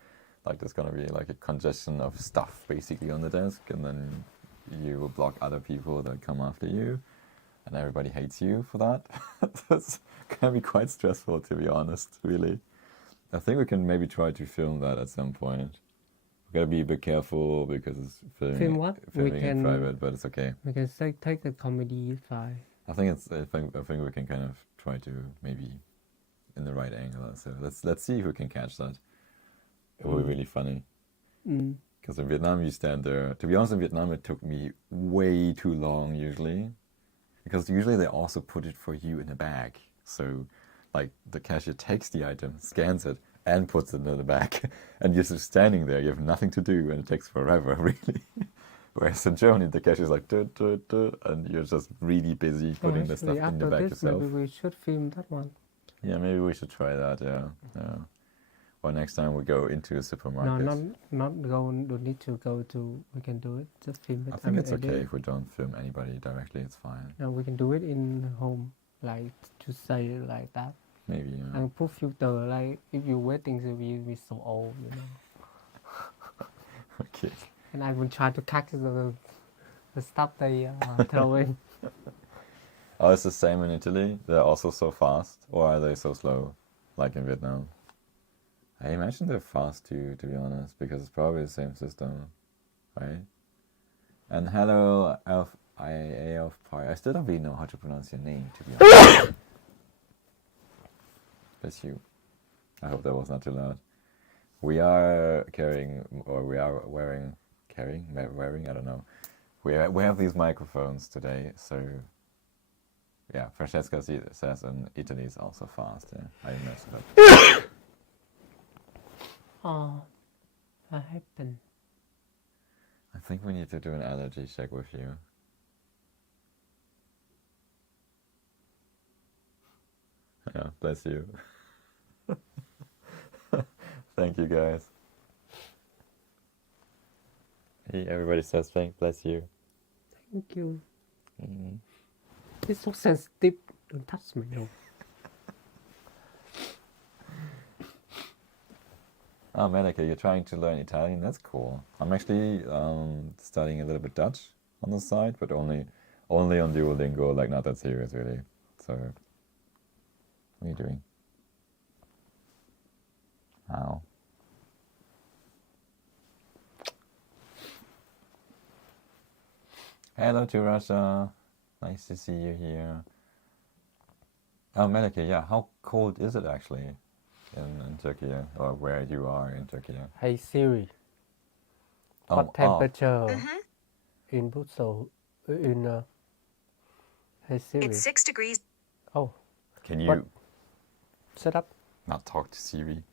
like, there's gonna be like a congestion of stuff basically on the desk, and then you will block other people that come after you, and everybody hates you for that. That's gonna be quite stressful, to be honest, really. I think we can maybe try to film that at some point. We gotta be a bit careful because it's Film what? filming in private, but it's okay. We can take the comedy side. I think we can kind of try to maybe in the right angle. So let's see if we can catch that. It will be really funny. Because in Vietnam you stand there. To be honest, in Vietnam it took me way too long usually. Because usually they also put it for you in a bag. So like the cashier takes the item, scans it, and puts it in the bag. And you're just standing there, you have nothing to do, and it takes forever, really. Whereas in Germany, the cashier's like, duh, duh, duh, and you're just really busy putting the stuff in the bag yourself. Maybe we should film that one. Yeah, maybe we should try that, yeah. Or next time we go into a supermarket. No, not go, don't need to go to, we can do it, just film it. I think it's okay if we don't film anybody directly, it's fine. No, we can do it in home, like to say it like that. Maybe, yeah. And put filter, like if you're waiting, so you'll be so old, you know. Okay. And I will try to catch the stuff they throw in. Oh, it's the same in Italy? They're also so fast? Or are they so slow, like in Vietnam? I imagine they're fast too, to be honest, because it's probably the same system, right? And hello, Elf Pie. I still don't really know how to pronounce your name, to be honest. Bless you. I hope that was not too loud. We are wearing, I don't know. We have these microphones today, so yeah, Francesca says in Italy is also fast, yeah. I messed up. Oh, what happened? I think we need to do an allergy check with you. Yeah, bless you. Thank you, guys. Hey, everybody says bless you. Thank you. It's so sensitive. Don't touch me, no. Oh, Melika, you're trying to learn Italian? That's cool. I'm actually studying a little bit Dutch on the side, but only on Duolingo, like not that serious, really. So, what are you doing? How? Hello to Russia. Nice to see you here. Oh, Melika, yeah, how cold is it actually in Turkey, or where you are in Turkey? Hey Siri, what temperature in Brussels? Hey Siri. It's 6 degrees. Oh. Can you What? Shut up. not talk to Siri?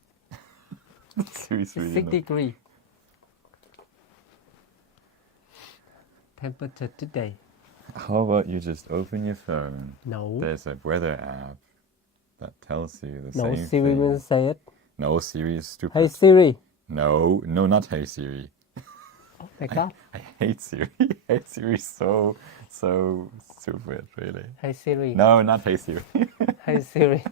Siri's really 6 degrees. Temperature today. How about you just open your phone? No. There's a weather app that tells you the No, same Siri thing. will say it. No, Siri is stupid. Hey Siri. No, not Hey Siri. Oh my God. I hate Siri. Hey Siri is so stupid, really. Hey Siri. No, not Hey Siri. Hey Siri.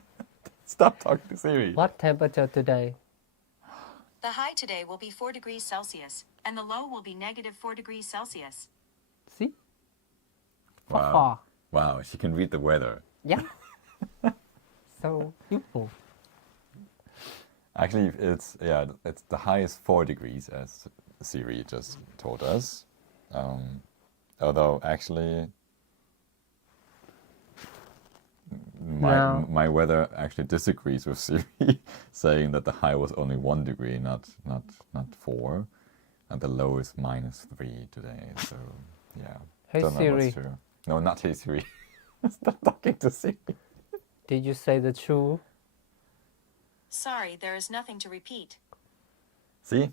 Stop talking to Siri. What temperature today? The high today will be 4 degrees Celsius, and the low will be negative 4 degrees Celsius. See? Wow. Wow, she can read the weather. Yeah. So useful. Actually, it's the highest 4 degrees, as Siri just told us. Although actually, my weather actually disagrees with Siri, saying that the high was only 1 degree, not 4, and the low is -3 today. So yeah. Hey Don't know Siri. what's true. No, not Hey Siri. Stop talking to Siri. Did you say the truth? Sorry, there is nothing to repeat. See?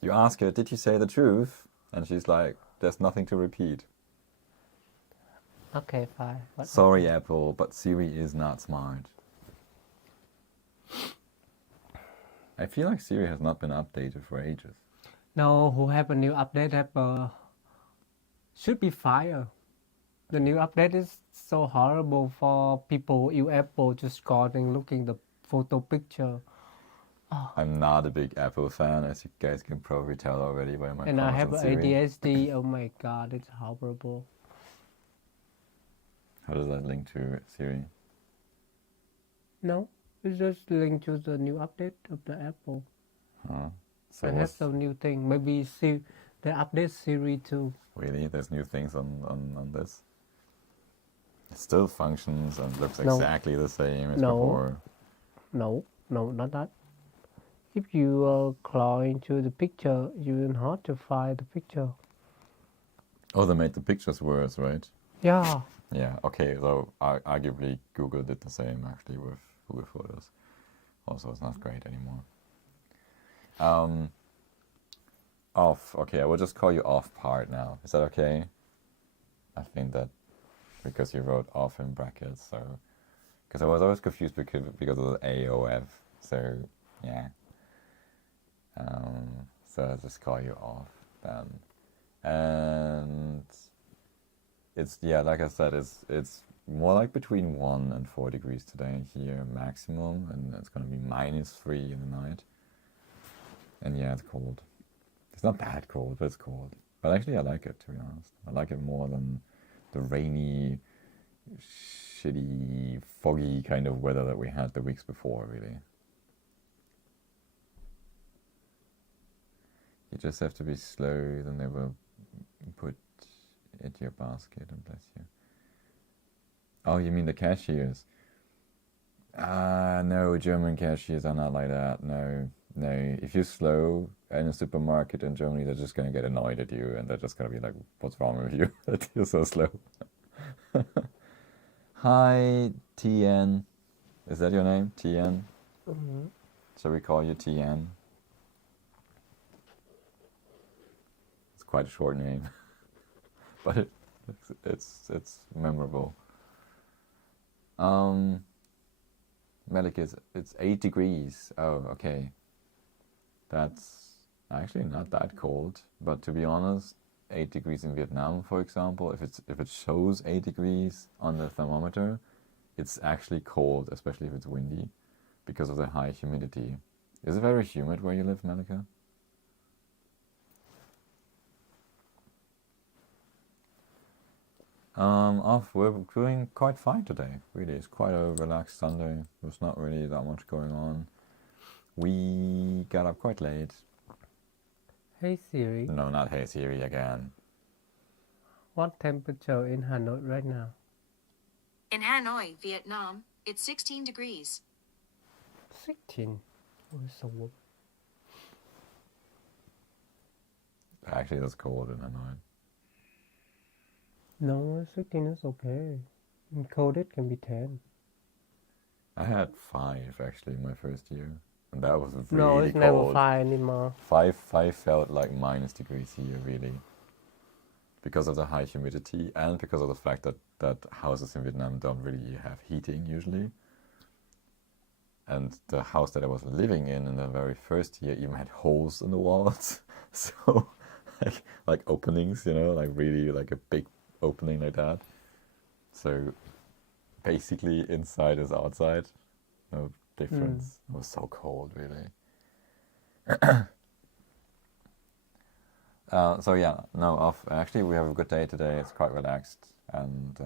You ask her, did you say the truth? And she's like, there's nothing to repeat. Okay, fine. What Sorry, happened? Apple, but Siri is not smart. I feel like Siri has not been updated for ages. No, who have a new update have should be fired. The new update is so horrible for people use Apple just scrolling, looking the photo picture. I'm not a big Apple fan, as you guys can probably tell already by my And I comments have on Siri. ADHD. Oh my god, it's horrible. How does that link to Siri? No, it's just linked to the new update of the Apple. Huh? So I have some new thing. Maybe see they update Siri too. really, there's new things on this? It still functions and looks No. exactly the same as No. before. No, not that. If you claw into the picture, you will hard to find the picture. Oh, they made the pictures worse, right? Yeah. Yeah, okay, so arguably Google did the same actually with Google Photos. Also, it's not great anymore. Off, okay, I will just call you off part now. Is that okay? I think that because you wrote off in brackets, so because I was always confused because of the AOF. So yeah. So I'll just call you off then. And it's, yeah, like I said, it's more like between 1 and 4 degrees today here maximum, and it's gonna be -3 in the night. And yeah, it's cold. It's not that cold, but it's cold. But actually I like it, to be honest. I like it more than the rainy, shitty, foggy kind of weather that we had the weeks before, really. You just have to be slow, then they will put it in your basket and bless you. Oh, you mean the cashiers? No, German cashiers are not like that. No. If you're slow in a supermarket in Germany, they're just gonna get annoyed at you, and they're just gonna be like, "What's wrong with you? That you're so slow." Hi, TN. Is that your name, TN? Mm-hmm. Shall we call you TN? It's quite a short name, but it's memorable. Melik, it's 8 degrees. Oh, okay. That's actually not that cold, but to be honest, 8 degrees in Vietnam, for example, if it shows 8 degrees on the thermometer, it's actually cold, especially if it's windy, because of the high humidity. Is it very humid where you live, Malika? We're doing quite fine today, really. It's quite a relaxed Sunday. There's not really that much going on. We got up quite late. Hey Siri, No, not Hey Siri again. what temperature in Hanoi right now? In Hanoi, Vietnam, it's 16 degrees. 16. Oh, it's so warm. Actually, that's cold in Hanoi. No, 16 is okay. In cold it can be 10. I had 5 actually my first year, and that was really No, it's cold. never 5 anymore. 5 felt like -degrees here, really, because of the high humidity and because of the fact that houses in Vietnam don't really have heating usually. And the house that I was living in the very first year even had holes in the walls, so like openings, like really like a big opening like that. So basically inside is outside, no difference. It was so cold, really. So yeah, no, off. Actually, we have a good day today. It's quite relaxed, and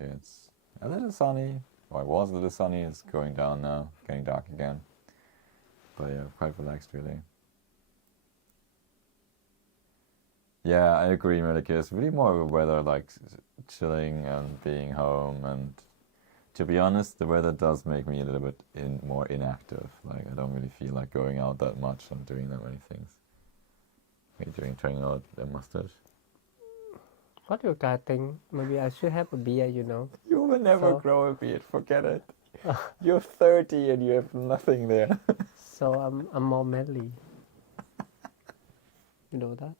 it's a little sunny. Well, it was a little sunny. It's going down now, getting dark again. But yeah, quite relaxed, really. Yeah, I agree, Malika. It's really more of a weather, like chilling and being home. And to be honest, the weather does make me a little bit more inactive. Like I don't really feel like going out that much and doing that many things. Are you doing trying out a mustache? What you guys think? Maybe I should have a beard, You will never So- grow a beard. Forget it. You're 30 and you have nothing there. So I'm more manly. You know that?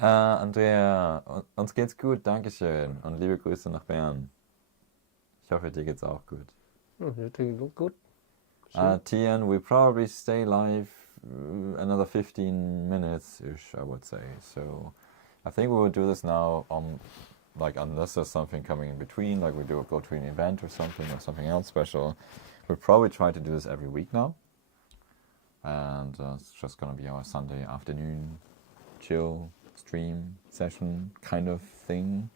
Andrea, uns geht's gut, Dankeschön. Und liebe Grüße nach Bern. Ich hoffe, dir geht's auch gut. Oh, you think you look good. Tian, we probably stay live another 15 minutes-ish, I would say. So I think we will do this now, like unless there's something coming in between, like we go to an event or something else special. We'll probably try to do this every week now. And it's just gonna be our Sunday afternoon chill stream session kind of thing.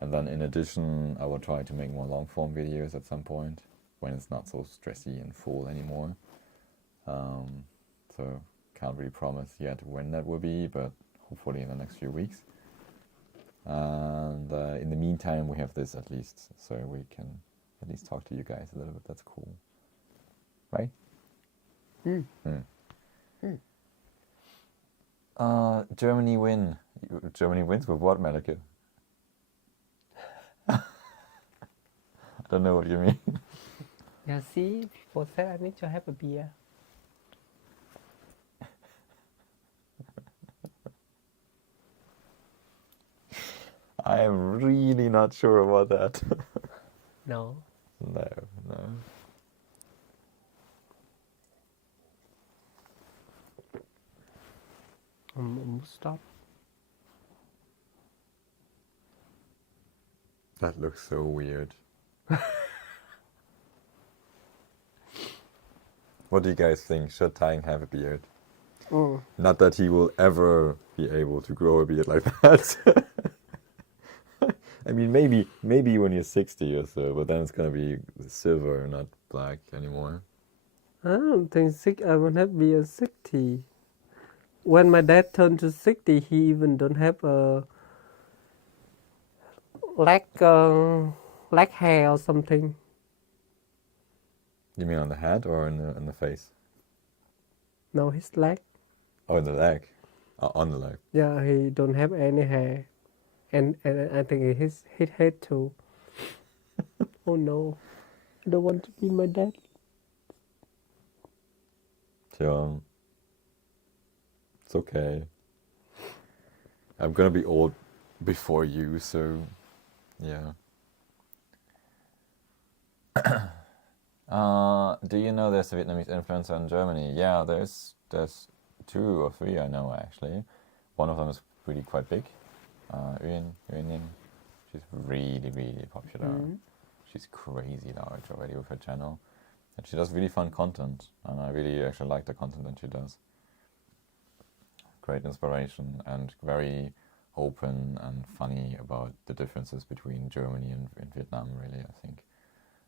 And then in addition, I will try to make more long form videos at some point when it's not so stressy and full anymore. So can't really promise yet when that will be, but hopefully in the next few weeks. And in the meantime, we have this at least, so we can at least talk to you guys a little bit. That's cool, right? Germany win. Germany wins with what, Malika? I don't know what you mean. Yeah, see, people said I need to have a beer. I am really not sure about that. No. No. Stop. That looks so weird. What do you guys think? Should Tang have a beard? Not that he will ever be able to grow a beard like that. I mean, maybe when you're 60 or so, but then it's gonna be silver, not black anymore. I don't think I will have beard 60. When my dad turned to 60, he even don't have a black hair or something. You mean on the head or in the face? No, his leg. Oh, in the leg. On the leg. Yeah, he don't have any hair. And I think his head too. Oh no, I don't want to be my dad. So, it's okay. I'm gonna be old before you, so yeah. Do you know there's a Vietnamese influencer in Germany? Yeah, there's 2 or 3 I know actually. One of them is really quite big. Yuan. She's really popular. She's crazy large already with her channel. And she does really fun content, and I really actually like the content that she does. Great inspiration and very open and funny about the differences between Germany and Vietnam, really, I think.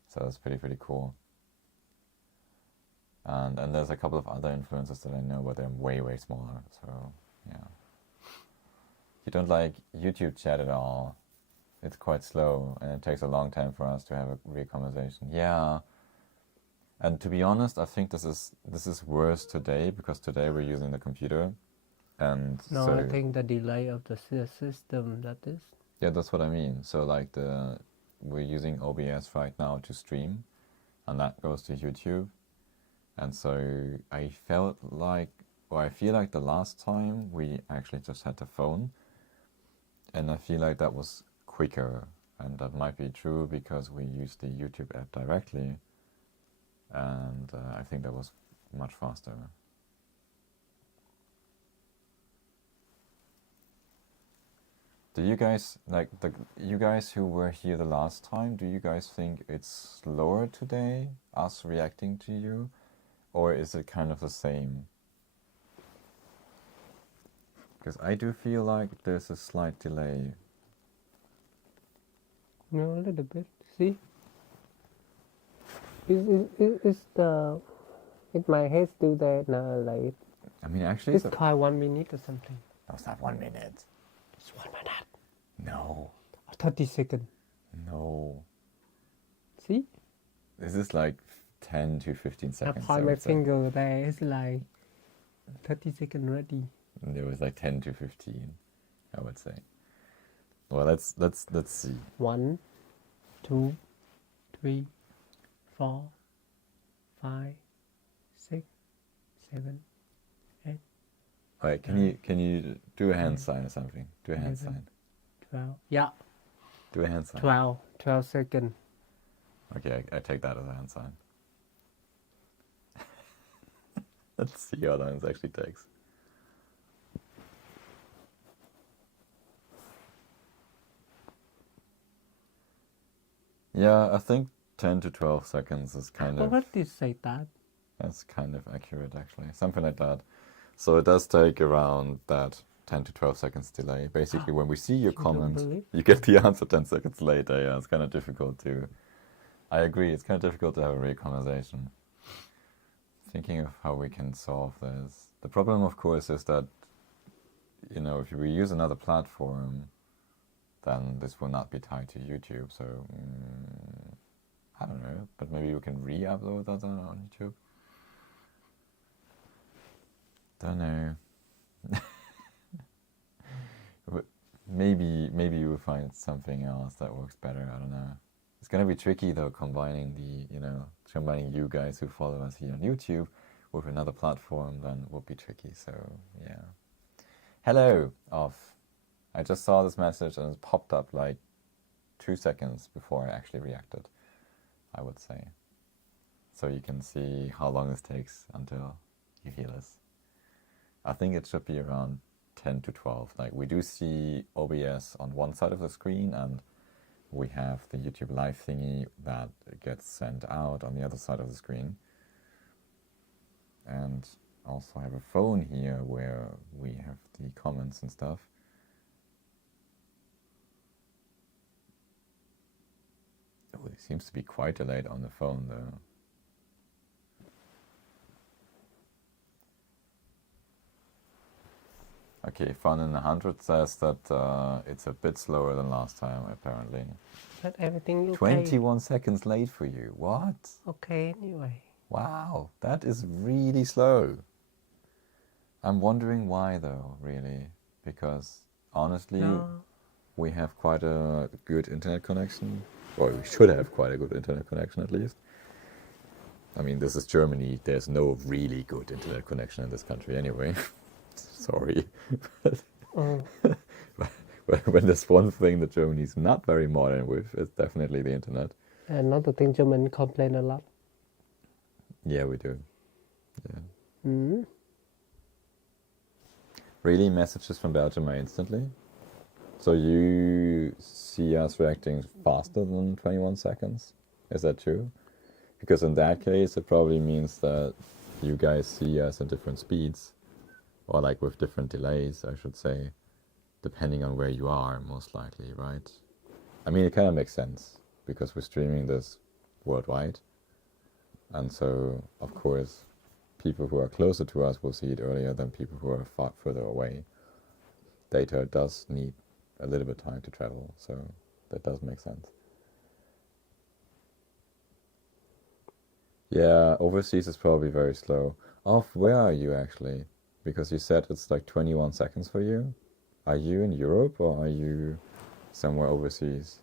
So that's pretty cool. And there's a couple of other influencers that I know, but they're way smaller, so yeah. You don't like YouTube chat at all. It's quite slow, and it takes a long time for us to have a real conversation. Yeah. And to be honest, I think this is worse today, because today we're using the computer, and No, so I think the delay of the system, that is. yeah, that's what I mean. So like we're using OBS right now to stream, and that goes to YouTube. And so I feel like the last time we actually just had the phone, and I feel like that was quicker, and that might be true because we used the YouTube app directly, and I think that was much faster. Do you guys, like you guys who were here the last time, do you guys think it's slower today, us reacting to you, or is it kind of the same? Because I do feel like there's a slight delay. No, a little bit. See? Is my head still there now? Like, I mean, actually, it's quite 1 minute or something. no, it's not 1 minute. It's 1 minute. No. 30 seconds. No. See? This is like 10 to 15 I seconds. point I my would say. finger there. It's like 30 seconds ready. And it was like 10 to 15, I would say. Well, let's see. 1, 2, 3, 4, 5, 6, 7, 8, Alright, can you do a hand sign or something? Do a hand 11, sign. 12. Yeah, Do a hand sign. 12 seconds. Okay, I take that as a hand sign. Let's see how long this actually takes. Yeah, I think 10 to 12 seconds is kind of... What did you say that? That's kind of accurate, actually. Something like that. So it does take around that 10 to 12 seconds delay. Basically, when we see your You don't comment, believe? you get the answer 10 seconds later. Yeah, it's kind of difficult to... I agree, it's kind of difficult to have a real conversation. Thinking of how we can solve this. The problem, of course, is that, you know, if we use another platform, then this will not be tied to YouTube. So, I don't know, but maybe we can re-upload that on YouTube. Don't know. Maybe we'll find something else that works better. I don't know. It's gonna be tricky though, combining you guys who follow us here on YouTube with another platform. Then would be tricky. So yeah. Hello, off. I just saw this message and it popped up like 2 seconds before I actually reacted, I would say. So you can see how long this takes until you hear this. I think it should be around 10 to 12. Like, we do see OBS on one side of the screen, and we have the YouTube Live thingy that gets sent out on the other side of the screen. And also have a phone here where we have the comments and stuff. Oh, it seems to be quite delayed on the phone though. Okay, Fun in 100 says that it's a bit slower than last time, apparently. But everything okay. 21 seconds late for you. What? Okay, anyway. Wow, that is really slow. I'm wondering why, though, really. Because, honestly, we have quite a good internet connection. Or we should have quite a good internet connection, at least. I mean, this is Germany. There's no really good internet connection in this country anyway. Sorry. But when there's one thing that Germany's not very modern with, it's definitely the internet. Another thing, German complain a lot. Yeah, we do. Yeah. Mm-hmm. Really, messages from Belgium are instantly? So you see us reacting faster than 21 seconds? Is that true? Because in that case, it probably means that you guys see us at different speeds. Or like with different delays, I should say. Depending on where you are, most likely, right? I mean, it kind of makes sense. Because we're streaming this worldwide. And so, of course, people who are closer to us will see it earlier than people who are far further away. Data does need a little bit of time to travel, so that does make sense. Yeah, overseas is probably very slow. Where are you actually? Because you said it's like 21 seconds for you. Are you in Europe or are you somewhere overseas?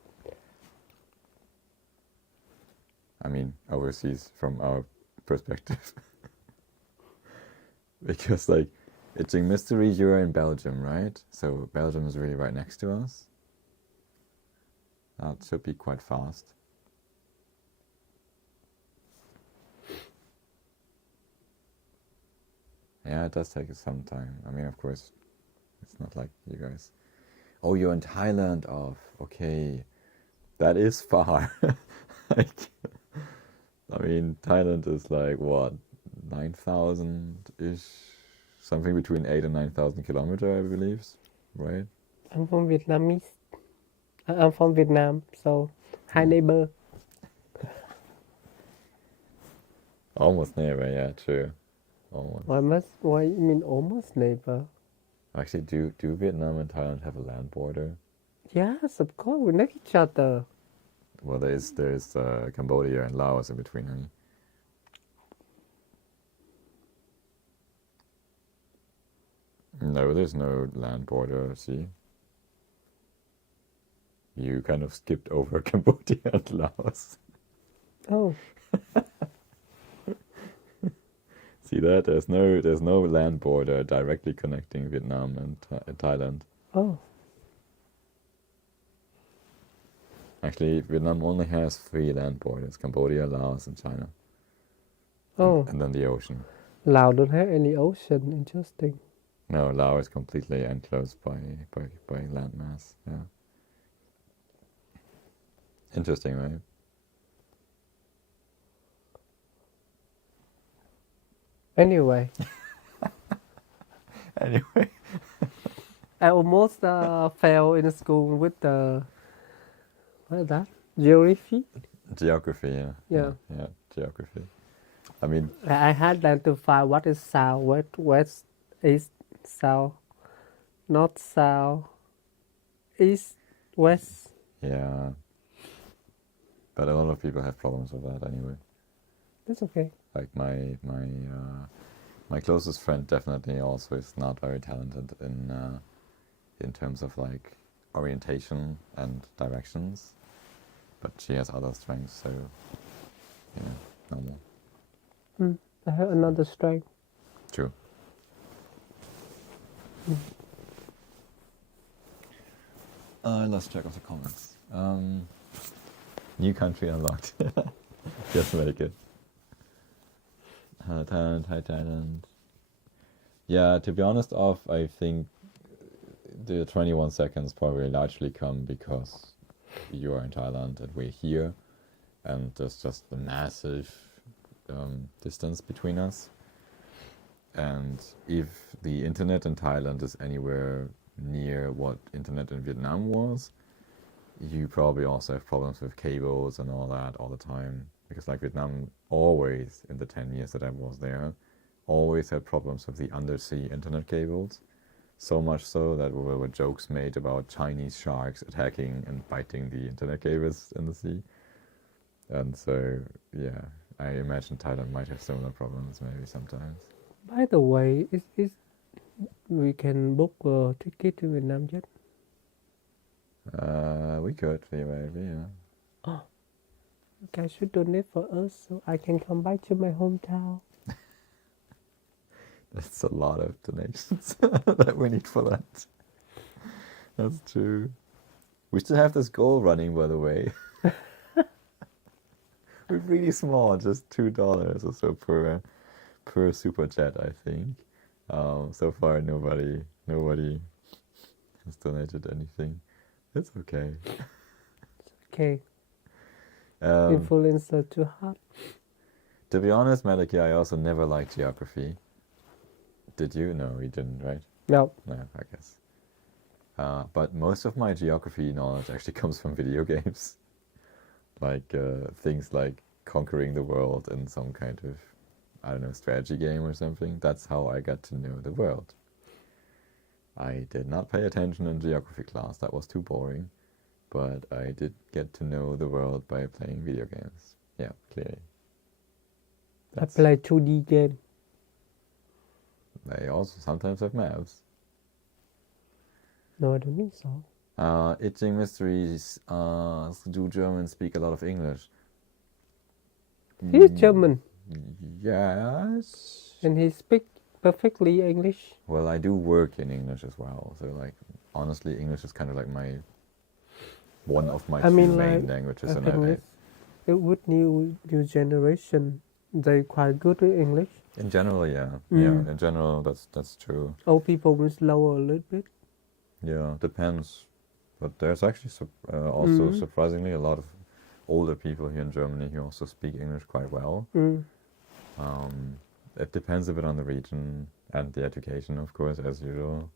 I mean, overseas from our perspective. Because, like, it's a mystery you're in Belgium, right? So Belgium is really right next to us. That should be quite fast. Yeah, it does take some time. I mean, of course, it's not like you guys... Oh, you're in Thailand. Okay. That is far. Like, I mean, Thailand is like, what, 9,000-ish? Something between 8 and 9,000 kilometers, I believe, right? I'm from Vietnamese. I'm from Vietnam, so hi neighbor. Almost neighbor, yeah, true. Almost. Why you mean almost neighbor? Actually, do Vietnam and Thailand have a land border? Yes, of course, we know each other. Well, there's Cambodia and Laos in between, honey. No, there's no land border, see? you kind of skipped over Cambodia and Laos. Oh, See that? There's no land border directly connecting Vietnam and Thailand. oh, Actually, Vietnam only has 3 land borders: Cambodia, Laos, and China. oh. And then the ocean. Laos don't have any ocean. Interesting. No, Laos is completely enclosed by landmass. Yeah. Interesting, right? Anyway, Anyway. I almost fell in school with the what is that? Geography. Geography, yeah. Yeah. Yeah, geography. I mean, I had then to find what is south, west, east, south, north, south, east, west. yeah. But a lot of people have problems with that anyway. That's okay. Like my closest friend definitely also is not very talented in terms of like orientation and directions, but she has other strengths, so yeah, normal. I have another strength. True. I lost track of the comments. New country unlocked. Just make it. Thailand, hi Thailand. Yeah, to be honest, I think the 21 seconds probably largely come because you are in Thailand and we're here, and there's just a massive distance between us. And if the internet in Thailand is anywhere near what internet in Vietnam was, you probably also have problems with cables and all that all the time. Because like Vietnam always, in the 10 years that I was there, always had problems with the undersea internet cables. So much so that there were jokes made about Chinese sharks attacking and biting the internet cables in the sea. And so, yeah, I imagine Thailand might have similar problems maybe sometimes. By the way, is we can book a ticket to Vietnam yet? We could, maybe, yeah. Oh, you guys should donate for us so I can come back to my hometown. That's a lot of donations that we need for that. That's true. We still have this goal running, by the way. We're really small, just $2 or so per super chat, I think. So far, nobody has donated anything. It's okay. Okay. Um, Influencer too hot. To be honest, Maliki, I also never liked geography. Did you? No, you didn't, right? No. No, I guess. But most of my geography knowledge actually comes from video games. Like things like conquering the world in some kind of, I don't know, strategy game or something. That's how I got to know the world. I did not pay attention in geography class. That was too boring. But I did get to know the world by playing video games. Yeah, clearly. I play 2D game. They also sometimes have maps. No, I don't think so. Itching Mysteries, do Germans speak a lot of English? He's German Yes. and he speaks perfectly English. Well, I do work in English as well, so like honestly, English is kind of like one of my two main languages, I and think with new generation, they quite good with English. in general, yeah, in general, that's true. Old people will slower a little bit. Yeah, depends, but there's actually also surprisingly a lot of older people here in Germany who also speak English quite well. It depends a bit on the region and the education, of course, as usual.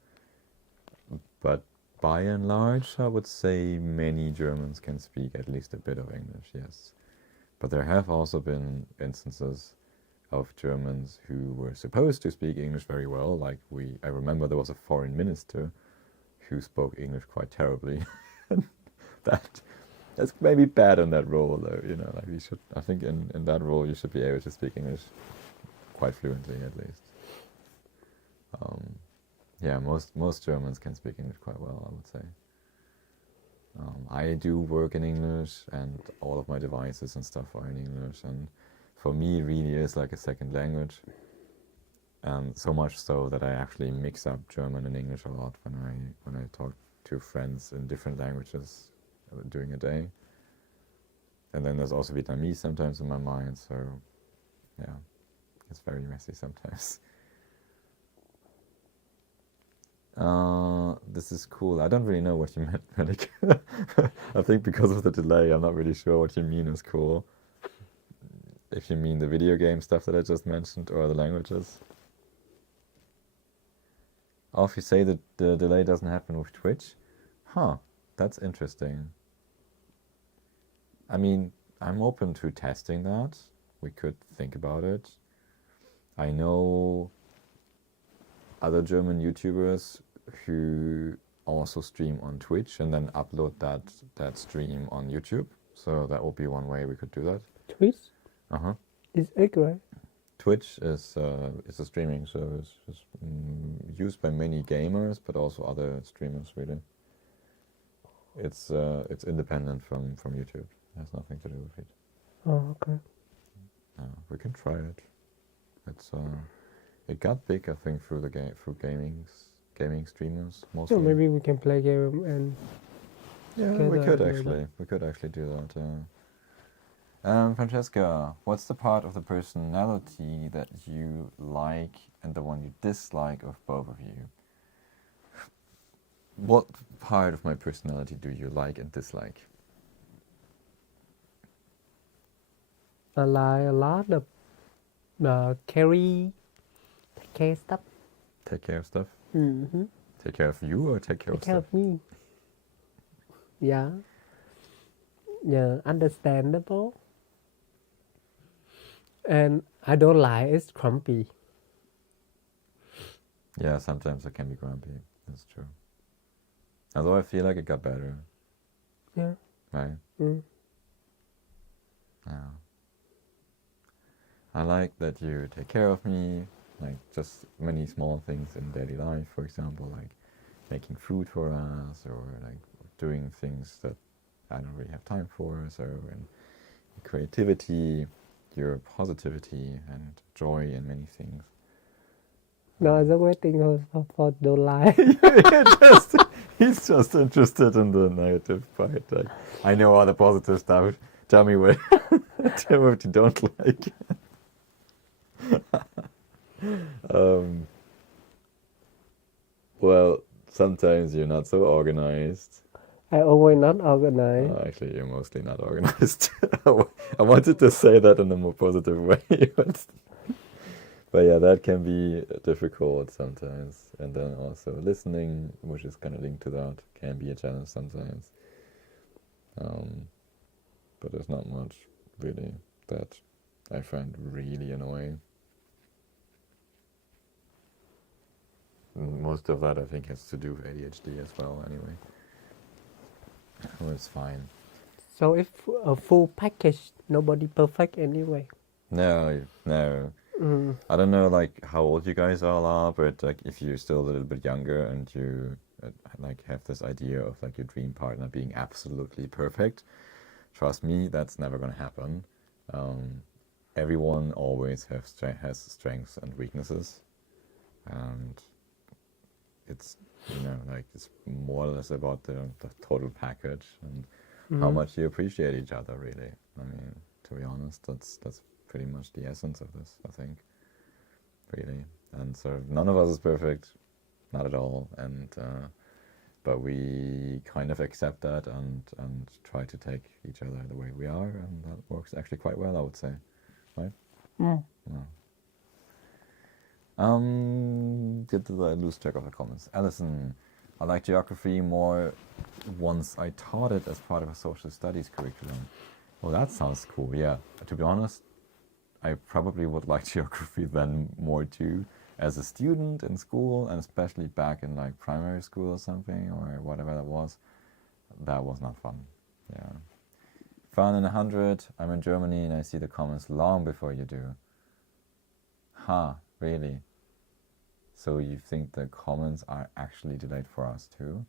But by and large, I would say many Germans can speak at least a bit of English, yes. But there have also been instances of Germans who were supposed to speak English very well. Like I remember there was a foreign minister who spoke English quite terribly. That's maybe bad in that role, though. You know, like I think in that role you should be able to speak English quite fluently, at least. Yeah, most Germans can speak English quite well, I would say. I do work in English, and all of my devices and stuff are in English, and for me, it really is like a second language, and so much so that I actually mix up German and English a lot when I talk to friends in different languages during a day. And then there's also Vietnamese sometimes in my mind, so yeah, it's very messy sometimes. This is cool. I don't really know what you meant, Malik. I think because of the delay, I'm not really sure what you mean is cool. If you mean the video game stuff that I just mentioned or the languages. Oh, if you say that the delay doesn't happen with Twitch? Huh, that's interesting. I mean, I'm open to testing that. We could think about it. I know other German YouTubers who also stream on Twitch and then upload that stream on YouTube. So that would be one way we could do that. Twitch Uh-huh. is egg, right? Twitch is a streaming service. It's used by many gamers, but also other streamers, really. It's independent from YouTube. It has nothing to do with it. Oh, okay. We can try it. It got big, I think, through gaming streamers mostly. So maybe we can play game and Yeah, we together could do actually. We could actually do that. Francesca, what's the part of the personality that you like and the one you dislike of both of you? What part of my personality do you like and dislike? I like a lot of take care stuff. Take care of stuff? Mm-hmm. Take care of you or take care Take of care stuff? of me. Yeah. Yeah, understandable. And I don't like it's grumpy. Yeah, sometimes I can be grumpy. That's true. Although I feel like it got better, Yeah. right? Mm. Yeah. I like that you take care of me, like just many small things in daily life, for example, like making food for us or like doing things that I don't really have time for. So, and creativity, your positivity and joy in many things. No, I'm just waiting for don't lie. He's just interested in the negative part. Like, I know all the positive stuff. Tell me what, tell me what you don't like. Well, sometimes you're not so organized. I always not organized. Actually, you're mostly not organized. I wanted to say that in a more positive way, but yeah, that can be difficult sometimes. And then also listening, which is kind of linked to that, can be a challenge sometimes. But there's not much really that I find really annoying. Most of that I think has to do with ADHD as well anyway. Oh, it's fine. So if a full package, nobody perfect anyway. No. I don't know like how old you guys all are, but like if you're still a little bit younger and you like have this idea of like your dream partner being absolutely perfect, trust me, that's never gonna happen. Everyone always has strengths and weaknesses, and it's like it's more or less about the total package and how much you appreciate each other, really. I mean, to be honest, that's pretty much the essence of this, I think, really. And so none of us is perfect, not at all, and but we kind of accept that and try to take each other the way we are, and that works actually quite well, I would say, right? Yeah. Did I lose track of the comments? Alison, I like geography more once I taught it as part of a social studies curriculum. Well, that sounds cool, yeah. To be honest, I probably would like geography then more too. As a student in school, and especially back in like primary school or something, or whatever that was not fun, yeah. Fun in 100, I'm in Germany and I see the comments long before you do. Huh, really? So you think the comments are actually delayed for us too?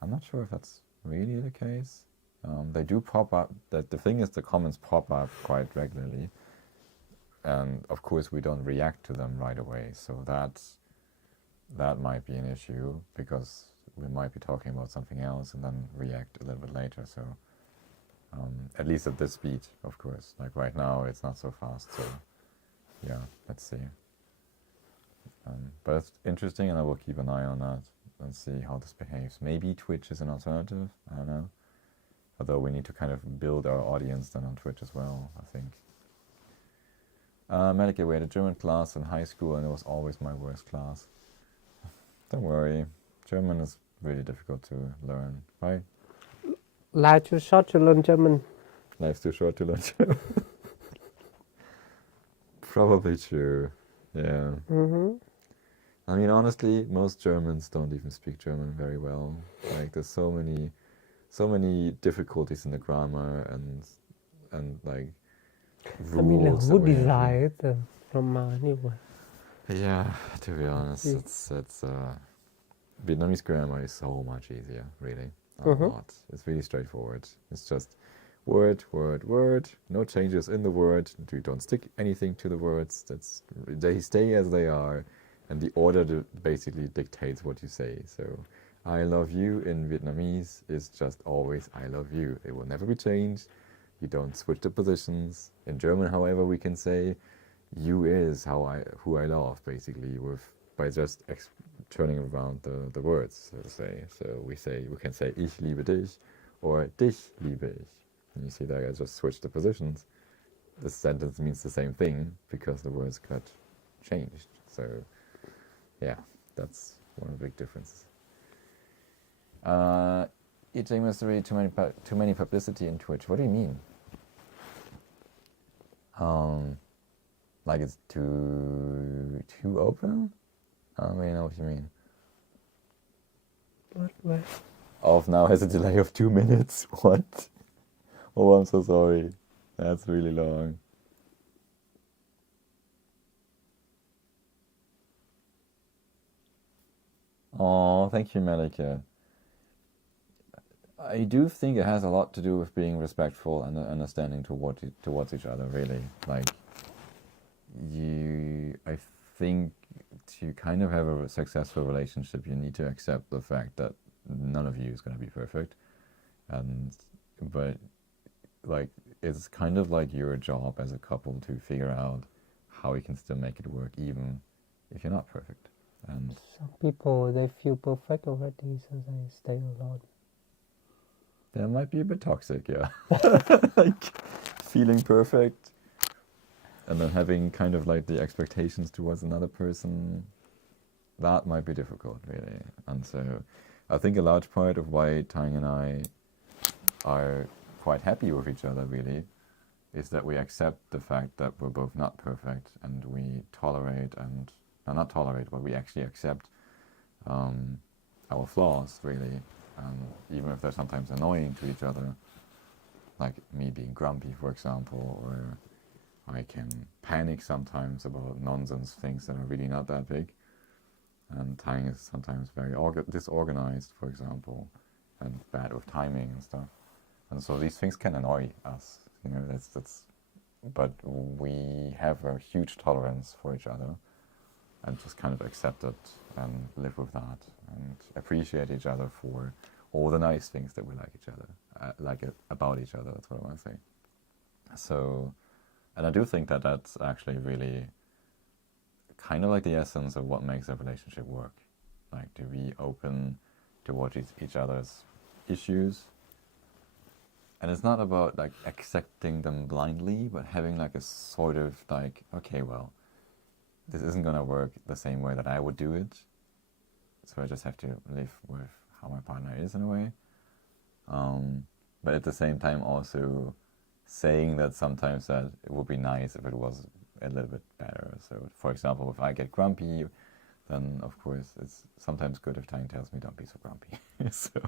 I'm not sure if that's really the case. They do pop up. The thing is, the comments pop up quite regularly, and of course we don't react to them right away. So that might be an issue, because we might be talking about something else and then react a little bit later. So at least at this speed, of course. Like right now, it's not so fast. So yeah, let's see. But it's interesting, and I will keep an eye on that and see how this behaves. Maybe Twitch is an alternative. I don't know. Although we need to kind of build our audience then on Twitch as well, I think. Medical, we had a German class in high school, and it was always my worst class. Don't worry, German is really difficult to learn, right? Life too short to learn German. Life's too short to learn German. Probably true, yeah. I mean, honestly, most Germans don't even speak German very well. Like, there's so many difficulties in the grammar and like rules. I mean, that who we have here. designed the grammar anyway? Yeah, to be honest, it's Vietnamese grammar is so much easier, really. A lot. It's really straightforward. It's just word, word, word. No changes in the word. You don't stick anything to the words. They stay as they are, and the order basically dictates what you say. So, I love you in Vietnamese is just always I love you. It will never be changed. You don't switch the positions. In German, however, we can say you is who I love, basically, by just turning around the words, so to say. So we can say ich liebe dich or dich liebe ich. And you see that I just switched the positions. The sentence means the same thing because the words got changed. So yeah, that's one of the big differences. Eating must read too many publicity in Twitch. What do you mean? Like it's too open? I don't really know what you mean. What? Off now has a delay of 2 minutes. What? Oh, I'm so sorry. That's really long. Oh, thank you, Malika. I do think it has a lot to do with being respectful and understanding towards each other, really. Like, I think to kind of have a successful relationship, you need to accept the fact that none of you is going to be perfect. But like, it's kind of like your job as a couple to figure out how you can still make it work, even if you're not perfect. And Some people, they feel perfect already, so they stay alone. that might be a bit toxic, yeah. Like, feeling perfect and then having kind of like the expectations towards another person, that might be difficult, really. And so I think a large part of why Tang and I are quite happy with each other, really, is that we accept the fact that we're both not perfect, and we tolerate and not tolerate, but we actually accept our flaws, really. Even if they're sometimes annoying to each other, like me being grumpy, for example, or I can panic sometimes about nonsense things that are really not that big. And Tang is sometimes very disorganized, for example, and bad with timing and stuff. And so these things can annoy us, you know. But we have a huge tolerance for each other, and just kind of accept it and live with that and appreciate each other for all the nice things that we like about each other. That's what I want to say. So, and I do think that that's actually really kind of like the essence of what makes a relationship work. Like, to be open towards each other's issues. And it's not about like accepting them blindly, but having like a sort of like, okay, well, this isn't going to work the same way that I would do it. So I just have to live with how my partner is in a way. But at the same time also saying that sometimes that it would be nice if it was a little bit better. So for example, if I get grumpy, then of course it's sometimes good if Tang tells me don't be so grumpy. So,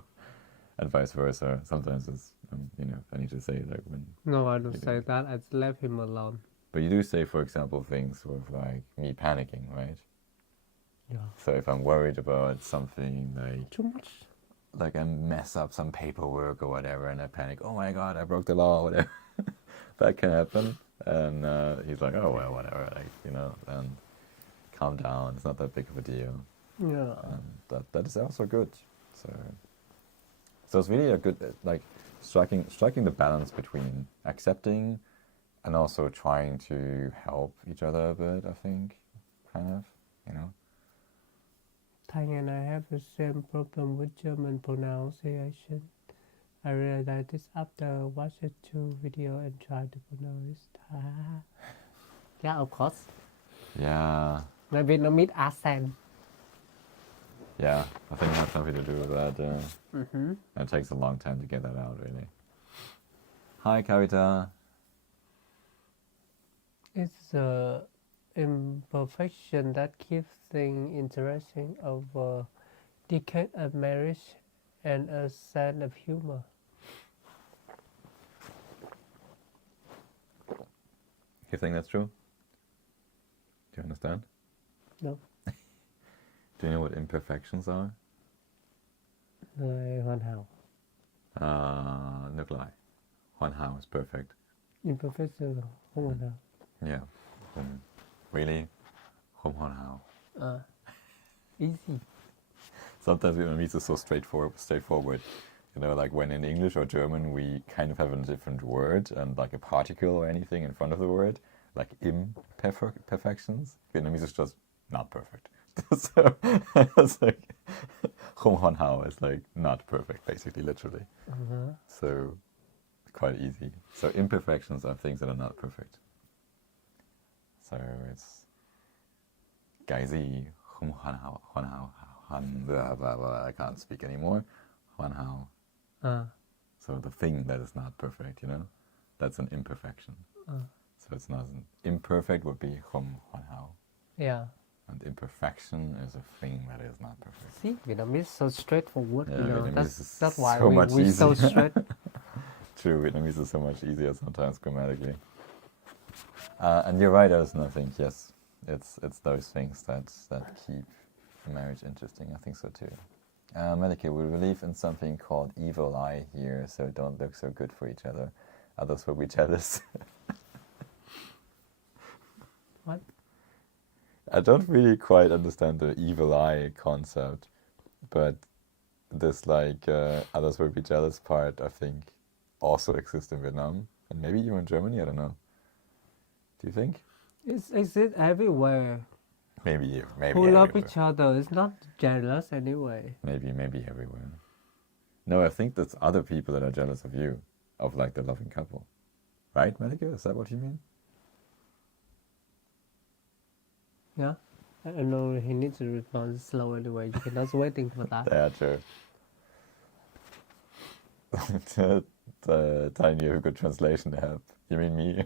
and vice versa. Sometimes it's, I need to say like when... No, I don't say that. I just leave him alone. But you do say, for example, things with like me panicking, right? Yeah. So if I'm worried about something like... Too much. like I mess up some paperwork or whatever, and I panic. Oh my God, I broke the law, or whatever. That can happen. And he's like, oh well, whatever, like, you know, and calm down. It's not that big of a deal. Yeah. And that is also good. So it's really a good, like, striking the balance between accepting and also trying to help each other a bit, I think, kind of, you know. Tang and I have the same problem with German pronunciation. I realized this after watching 2 video and try to pronounce. Yeah, of course. Yeah, My Vietnamese accent. yeah, I think it has something to do with that. It takes a long time to get that out, really. Hi, Kavita. It's the imperfection that keeps things interesting over decade of marriage and a sense of humor. You think that's true? Do you understand? No. Do you know what imperfections are? Người hoàn hảo. Ngược lại. Hoàn hảo is perfect. Imperfection là không hoàn hảo. Yeah. Really? Không hoàn hảo. Easy. Sometimes Vietnamese is so straightforward. You know, like when in English or German we kind of have a different word and like a particle or anything in front of the word, like imperfections. Vietnamese is just not perfect. So it's like không hoàn hảo is like not perfect, basically, literally. So quite easy. So imperfections are things that are not perfect. So it's cái gì không hoàn hảo, I can't speak anymore. Hoàn hảo. So the thing that is not perfect, you know, that's an imperfection. So it's not an imperfect would be không hoàn hảo. Yeah. And imperfection is a thing that is not perfect. See, Vietnamese is so straightforward. Yeah, you know, Vietnamese that's is why so much we so easier. straight. True, Vietnamese is so much easier sometimes grammatically. And you're right, Alison, I think, yes. It's those things that keep marriage interesting. I think so too. Melike, we believe in something called evil eye here, so don't look so good for each other. Others will be jealous. What? I don't really quite understand the evil eye concept, but this like others will be jealous part, I think, also exists in Vietnam and maybe even in Germany. I don't know. Do you think? It exists everywhere. Maybe Who love everywhere. each other is not jealous anyway. Maybe everywhere. No, I think that's other people that are jealous of you, of like the loving couple, right, Melike? Is that what you mean? Yeah. I know he needs to respond slow anyway. You cannot waiting for that. Yeah, true. Tiny, you have a good translation to help. You mean me?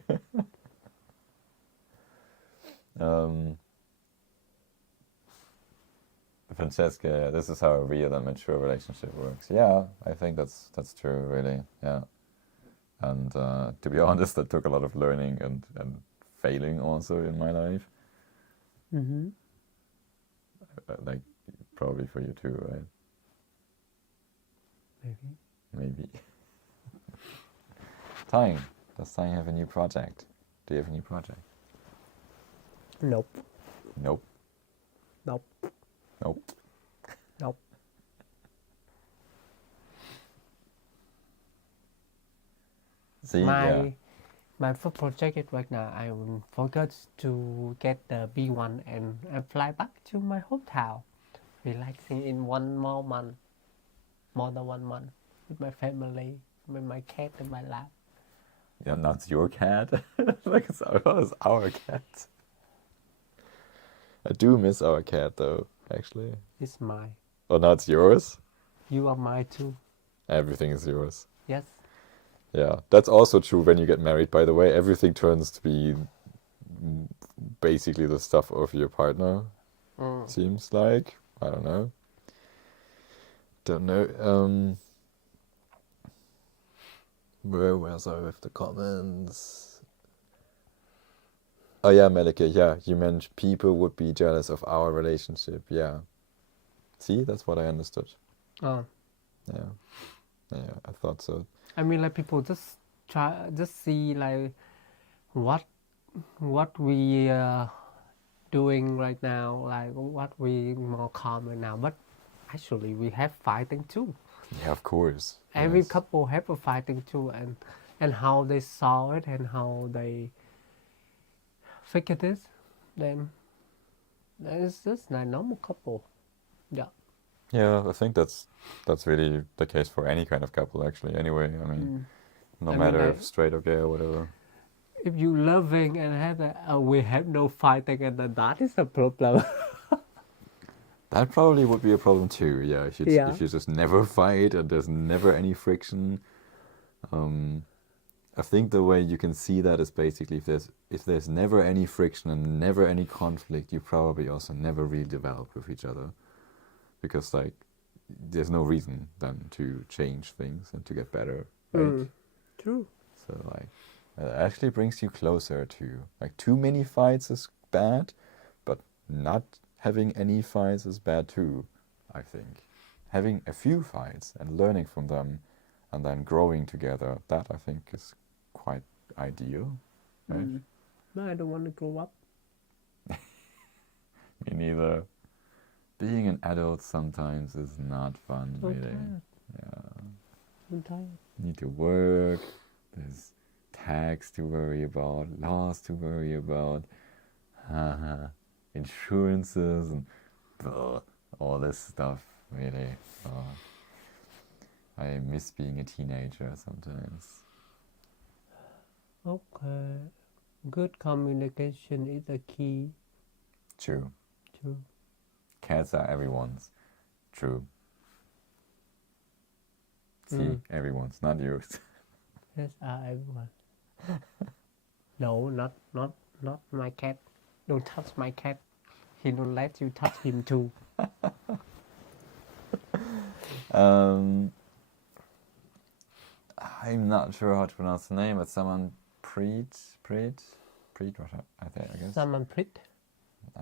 Francesca, this is how a real and mature relationship works. Yeah, I think that's true, really. Yeah. And to be honest, that took a lot of learning and failing also in my life. Like, probably for you too, right? Maybe. Tang, does Tang have a new project? Do you have a new project? Nope. Nope. Nope. Nope. Nope. See, yeah. My first project is right now. I will focus to get the B1 and fly back to my hometown, relaxing in 1 more month, more than 1 month, with my family, with my cat in my lap. Yeah, not your cat. Like it's our cat. I do miss our cat though, actually. It's mine. Oh, now it's yours? You are mine too. Everything is yours. Yes. Yeah, that's also true when you get married, by the way. Everything turns to be basically the stuff of your partner, seems like. I don't know. Where was I with the comments? Oh yeah, Melike, yeah, you meant people would be jealous of our relationship, yeah. See, that's what I understood. Oh. Yeah, I thought so. I mean, like people just see like what we doing right now, like what we more calm right now. But actually, we have fighting too. Yeah, of course. Every Yes. couple have a fighting too, and how they solve it and how they figure this, then it's just like normal couple. Yeah. Yeah, I think that's really the case for any kind of couple, actually. Anyway, I mean, no I mean, matter like, if straight or gay or whatever. if you loving and have we have no fighting, and then that is a problem. That probably would be a problem too. Yeah, Yeah. if you just never fight and there's never any friction. I think the way you can see that is basically if there's never any friction and never any conflict, you probably also never really develop with each other, because like there's no reason then to change things and to get better, right? True. So like it actually brings you closer to, like, too many fights is bad, but not having any fights is bad too, I think. Having a few fights and learning from them and then growing together, that I think is quite ideal, right? No, I don't want to grow up. Me neither. Being an adult sometimes is not fun, So really. tired. Yeah. I'm tired. Need to work, there's tax to worry about, laws to worry about, insurances, and all this stuff, really. I miss being a teenager sometimes. Okay. Good communication is the key. True. True. Cats are everyone's. True. See, everyone's, not yours. Yes, everyone. No, not my cat. Don't touch my cat. He don't let you touch him too. I'm not sure how to pronounce the name, but someone Preet, what I think, I guess. Someone prit. I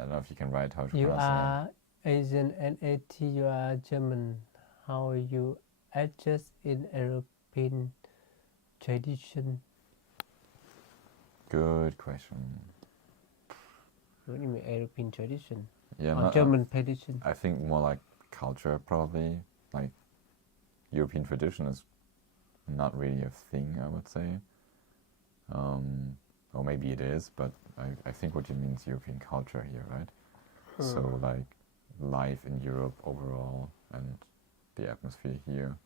don't know if you can write how to You pronounce the name. are Asian and AT. You are German. How you adjust in European tradition? Good question. What do you mean European tradition? Yeah, Or not, German tradition? I think more like culture, probably. Like European tradition is not really a thing, I would say. Or maybe it is, but I think what you mean is European culture here, right? So like life in Europe overall and the atmosphere here.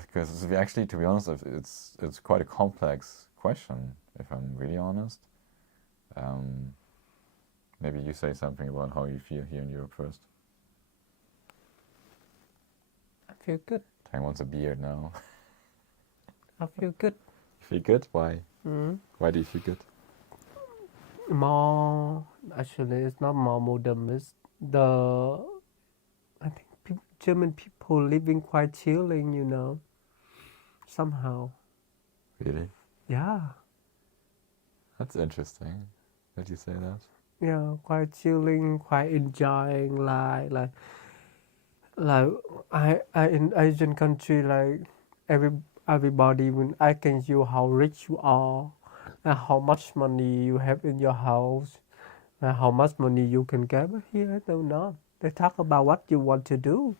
Because actually, to be honest, it's quite a complex question, if I'm really honest. Maybe you say something about how you feel here in Europe first. I feel good. Tang wants a beard now. I feel good. You feel good? Why? Why do you feel good? More, actually, it's not more modern. It's I think German people living quite chilling, you know. Somehow. Really? Yeah. That's interesting that you say that. Yeah, quite chilling, quite enjoying like I in Asian country, like everybody, when I can see how rich you are and how much money you have in your house and how much money you can get. But here they're not. They talk about what you want to do.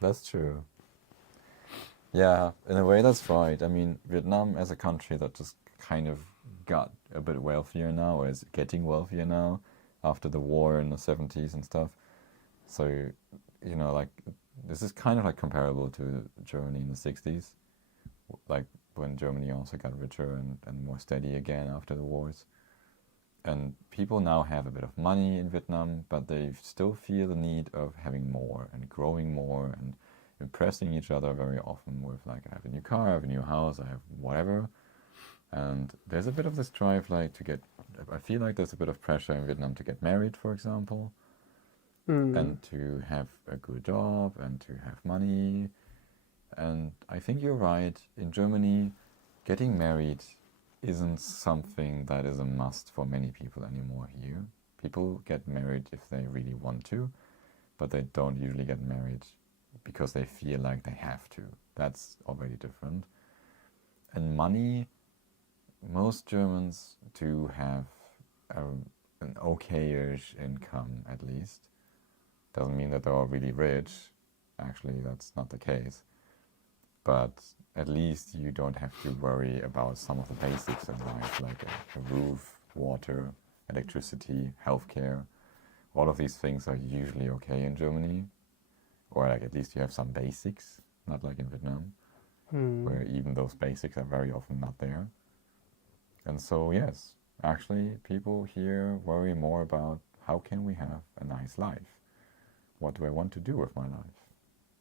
That's true. Yeah, in a way that's right. I mean, Vietnam as a country that just kind of got a bit wealthier now, or is getting wealthier now after the war in the 70s and stuff. So, you know, like, this is kind of like comparable to Germany in the 60s, like when Germany also got richer and more steady again after the wars. And people now have a bit of money in Vietnam, but they still feel the need of having more and growing more and impressing each other very often with, like, I have a new car, I have a new house, I have whatever. And there's a bit of this drive, like, I feel like there's a bit of pressure in Vietnam to get married, for example, and to have a good job and to have money. And I think you're right. In Germany, getting married isn't something that is a must for many people anymore here. People get married if they really want to, but they don't usually get married because they feel like they have to. That's already different. And money, most Germans do have an okay-ish income, at least. Doesn't mean that they're all really rich. Actually, that's not the case. But at least you don't have to worry about some of the basics in life, like a roof, water, electricity, healthcare. All of these things are usually okay in Germany. Or like at least you have some basics, not like in Vietnam, where even those basics are very often not there. And so, yes, actually people here worry more about how can we have a nice life? What do I want to do with my life?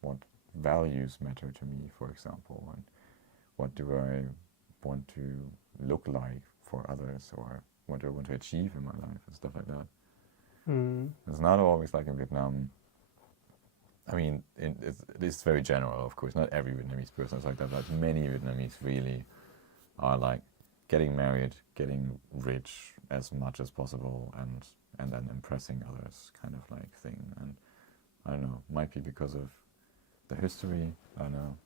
What values matter to me, for example, and what do I want to look like for others, or what do I want to achieve in my life, and stuff like that. It's not always like in Vietnam. I mean, it's very general, of course. Not every Vietnamese person is like that, but many Vietnamese really are like getting married, getting rich as much as possible, and then impressing others, kind of like thing. And I don't know, might be because of the history. I don't know.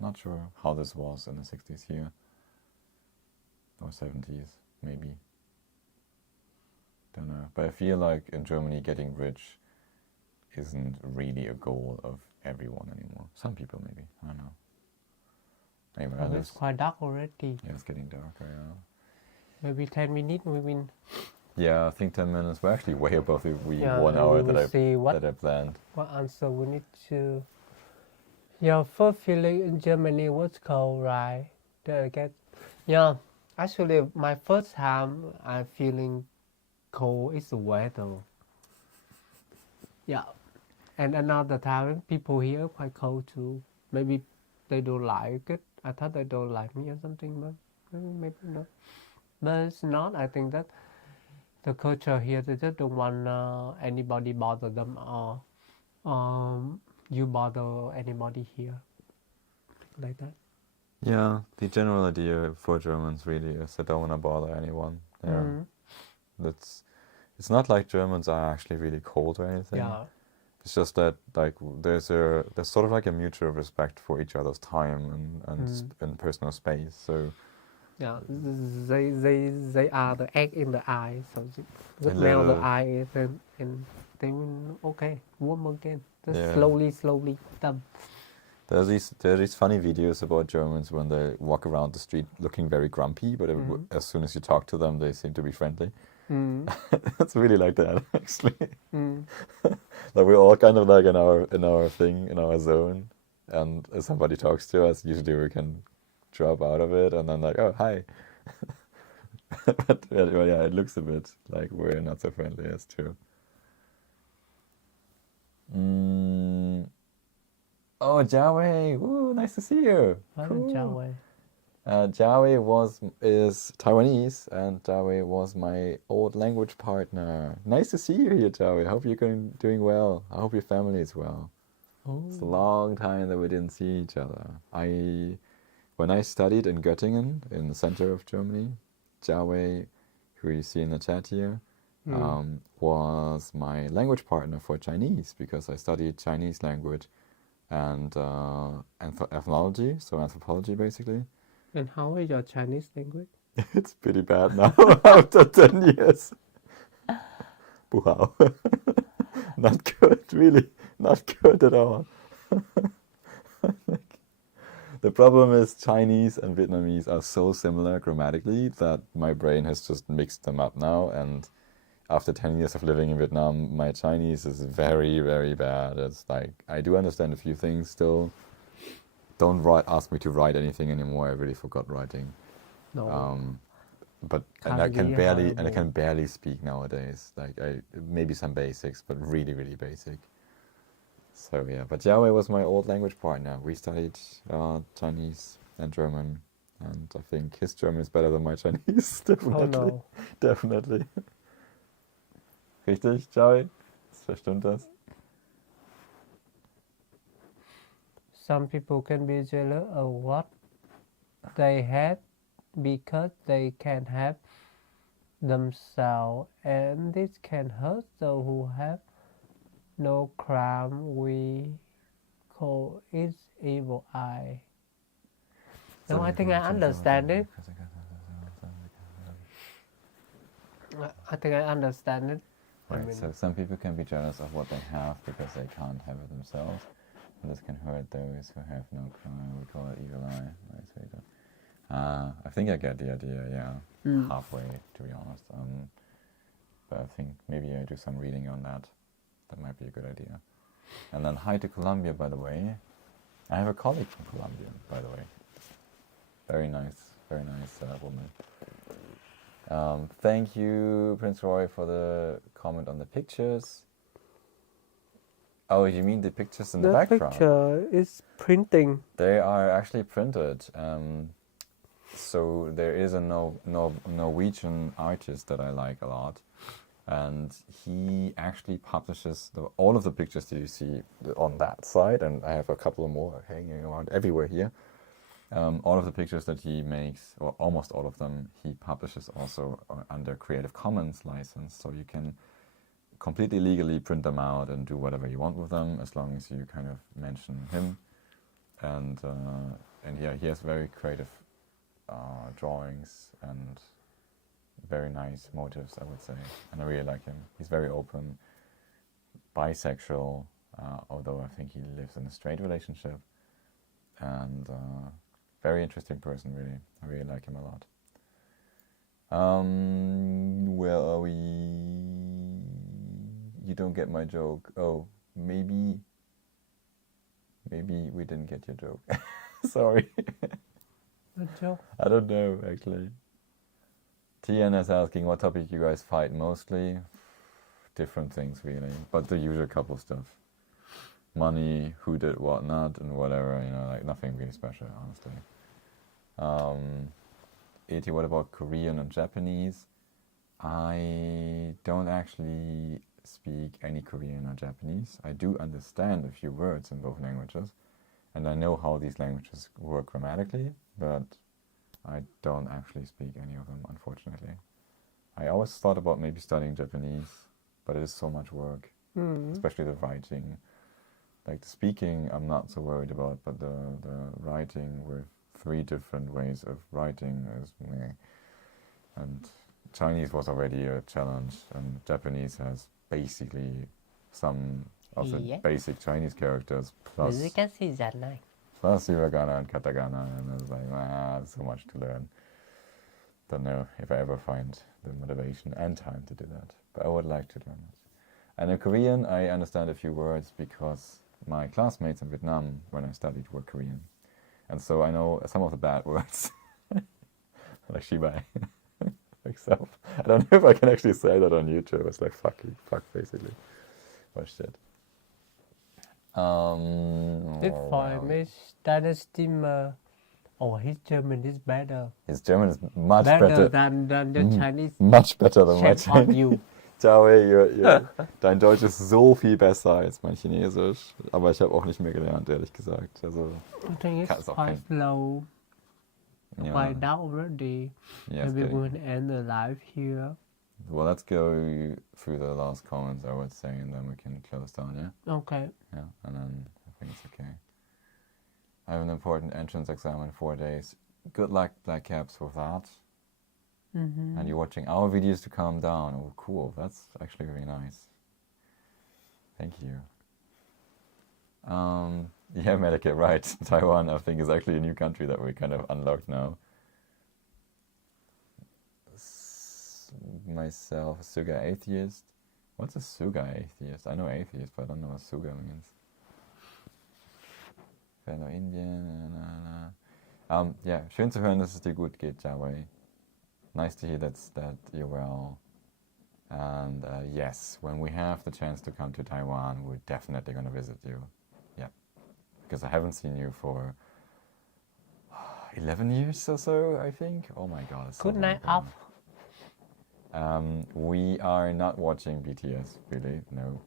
Not sure how this was in the 60s here, or 70s, maybe. Don't know. But I feel like in Germany, getting rich isn't really a goal of everyone anymore. Some people maybe, I don't know. Anyway, Oh, it's quite dark already. Yeah, it's getting darker, yeah. Maybe 10 minutes we will. Yeah, I think 10 minutes. We're actually way above the 1 and hour we will see that I planned. what answer we need to. Your first feeling in Germany was cold, right? Did I get? Yeah, actually, my first time I feeling cold is the weather. Yeah, and another time people here quite cold too. Maybe they don't like it. I thought they don't like me or something, but maybe not. But it's not. I think that the culture here, they just don't want anybody bother them, or you bother anybody here, like that. Yeah, the general idea for Germans really is they don't want to bother anyone. Yeah, it's not like Germans are actually really cold or anything. Yeah. It's just that like there's sort of like a mutual respect for each other's time and personal space. So Yeah, they are the egg in the eye, so just A melt the little. eye, and they will okay warm again. Just Yeah. slowly done. There are these funny videos about Germans when they walk around the street looking very grumpy, but as soon as you talk to them, they seem to be friendly. It's really like that, actually. Like we're all kind of like in our thing, in our zone, and if somebody talks to us, usually we can drop out of it and then like, oh, hi. But yeah, it looks a bit like we're not so friendly. That's true. Oh, Jiawei! Ooh, nice to see you. Cool. Jiawei is Taiwanese, and Jiawei was my old language partner. Nice to see you here, Jiawei. I hope you're doing well. I hope your family is well. Oh. It's a long time that we didn't see each other. When I studied in Göttingen, in the center of Germany, Jiawei, who you see in the chat here, was my language partner for Chinese, because I studied Chinese language and ethnology, so anthropology basically. And how is your Chinese language? It's pretty bad now after 10 years. Wow. Not good, really. Not good at all. The problem is Chinese and Vietnamese are so similar grammatically that my brain has just mixed them up now, and after 10 years of living in Vietnam, my Chinese is very, very bad. It's like, I do understand a few things still. Don't ask me to write anything anymore. I really forgot writing. No. But I can barely speak nowadays. Like maybe some basics, but really, really basic. So yeah, but Jiawei was my old language partner. We studied Chinese and German, and I think his German is better than my Chinese. Definitely. Oh no. Definitely. Richtig, Jiawei? Stimmt das? Some people can be jealous of what they have because they can have themselves, and this can hurt those who have no crime we call is evil eye. No, I think I understand it. I think I understand it. I Right, mean, so some people can be jealous of what they have because they can't have it themselves. And this can hurt those who have no crime. We call it evil eye. Right, so you go. I think I get the idea, yeah. Halfway, to be honest. But I think maybe I do some reading on that. That might be a good idea. And then hi to Colombia, by the way. I have a colleague from Colombia, by the way. Very nice woman. Thank you, Prince Roy, for the comment on the pictures. Oh, you mean the pictures in the background? picture is printing. They are actually printed. So there is a Norwegian artist that I like a lot. And he actually publishes all of the pictures that you see on that side. And I have a couple more hanging around everywhere here. All of the pictures that he makes, or almost all of them, he publishes also under Creative Commons license. So you can completely legally print them out and do whatever you want with them, as long as you kind of mention him. And yeah, he has very creative drawings and very nice motives, I would say. And I really like him. He's very open, bisexual, although I think he lives in a straight relationship. And very interesting person, really. I really like him a lot. Where are we? You don't get my joke. Oh, maybe we didn't get your joke. Sorry. What joke? I don't know, actually. TN is asking what topic you guys fight mostly. Different things, really. But the usual couple stuff. Money, who did what not, and whatever, like nothing really special, honestly. 80, what about Korean and Japanese? I don't actually speak any Korean or Japanese. I do understand a few words in both languages, and I know how these languages work grammatically, but I don't actually speak any of them, unfortunately. I always thought about maybe studying Japanese, but it is so much work, especially the writing. Like the speaking, I'm not so worried about, but the writing with 3 different ways of writing is meh. And Chinese was already a challenge, and Japanese has basically some of the basic Chinese characters plus hiragana and katakana, and I was like, so much to learn. Don't know if I ever find the motivation and time to do that, but I would like to learn it. And in Korean, I understand a few words because my classmates in Vietnam, when I studied, were Korean. And so I know some of the bad words, like shibai, like self. I don't know if I can actually say that on YouTube. It's like fuck, basically. Or shit. It's for me, dynasty. Oh, his German is better. His German is much better than the Chinese. Much better than my Shame on Chinese. you. Ciao, dein Deutsch ist so viel besser als mein Chinesisch. Aber ich habe auch nicht mehr gelernt, ehrlich gesagt. Also, I think it's quite slow. Yeah. By now already. Yeah, it's Maybe getting- we'll end the live here. Well, let's go through the last comments, I would say, and then we can close down, yeah? Okay. Yeah, and then I think it's okay. I have an important entrance exam in 4 days. Good luck, Black Caps, with that. And you're watching our videos to calm down. Oh, cool. That's actually really nice. Thank you. Yeah, Medicate, right. Taiwan, I think, is actually a new country that we kind of unlocked now. Myself, Suga atheist. What's a Suga atheist? I know atheist, but I don't know what Suga means. Fellow Indian. Yeah, schön zu hören, dass es dir gut geht, Jawei. Nice to hear that you're well. And yes, when we have the chance to come to Taiwan, we're definitely going to visit you. Yeah, because I haven't seen you for 11 years or so, I think. Oh my god. It's so Good long night ago. off. We are not watching BTS, really. No.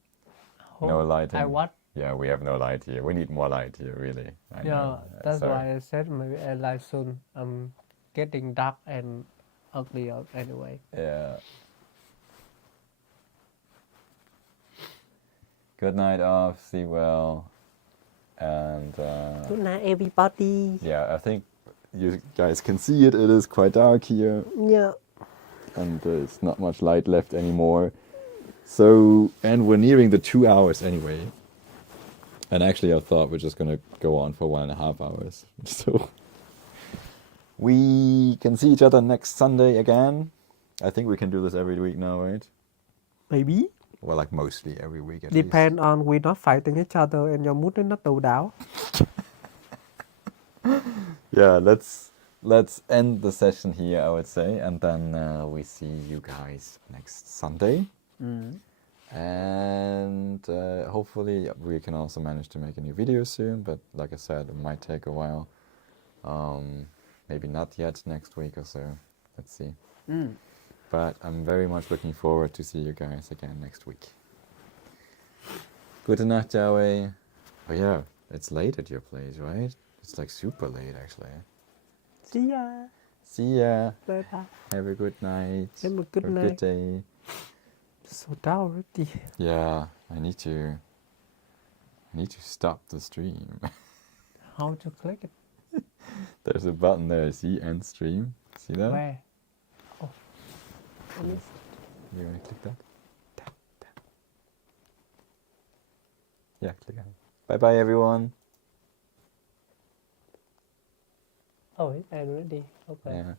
No lighting. I what? Yeah, we have no light here. We need more light here, really. I Yeah, know. that's Sorry. why I said maybe I live soon. I'm getting dark and ugly out anyway. Yeah. Good night off. Sleep well. And Good night, everybody. yeah, I think you guys can see it. It is quite dark here. Yeah. And there's not much light left anymore. So, and we're nearing the 2 hours anyway. And actually I thought we're just gonna go on for 1.5 hours. So we can see each other next Sunday again. I think we can do this every week now, right? Maybe. Well, like mostly every week at Depend on we not fighting each other and your mood is not too down. least. Yeah, let's end the session here, I would say, and then we see you guys next Sunday. And hopefully we can also manage to make a new video soon, but like I said, it might take a while. Maybe not yet next week or so. Let's see. But I'm very much looking forward to see you guys again next week. Gute Nacht, Yahweh. Oh yeah, it's late at your place, right? It's like super late actually. See ya. See ya. Bye bye. Have a good night. Have a good or night. good day. So down already. Yeah, I need to stop the stream. How to click it? There's a button there, see end stream. See that? Where? You wanna click that? Yeah, click on it. Bye bye everyone. Oh, it's already. Okay. Yeah.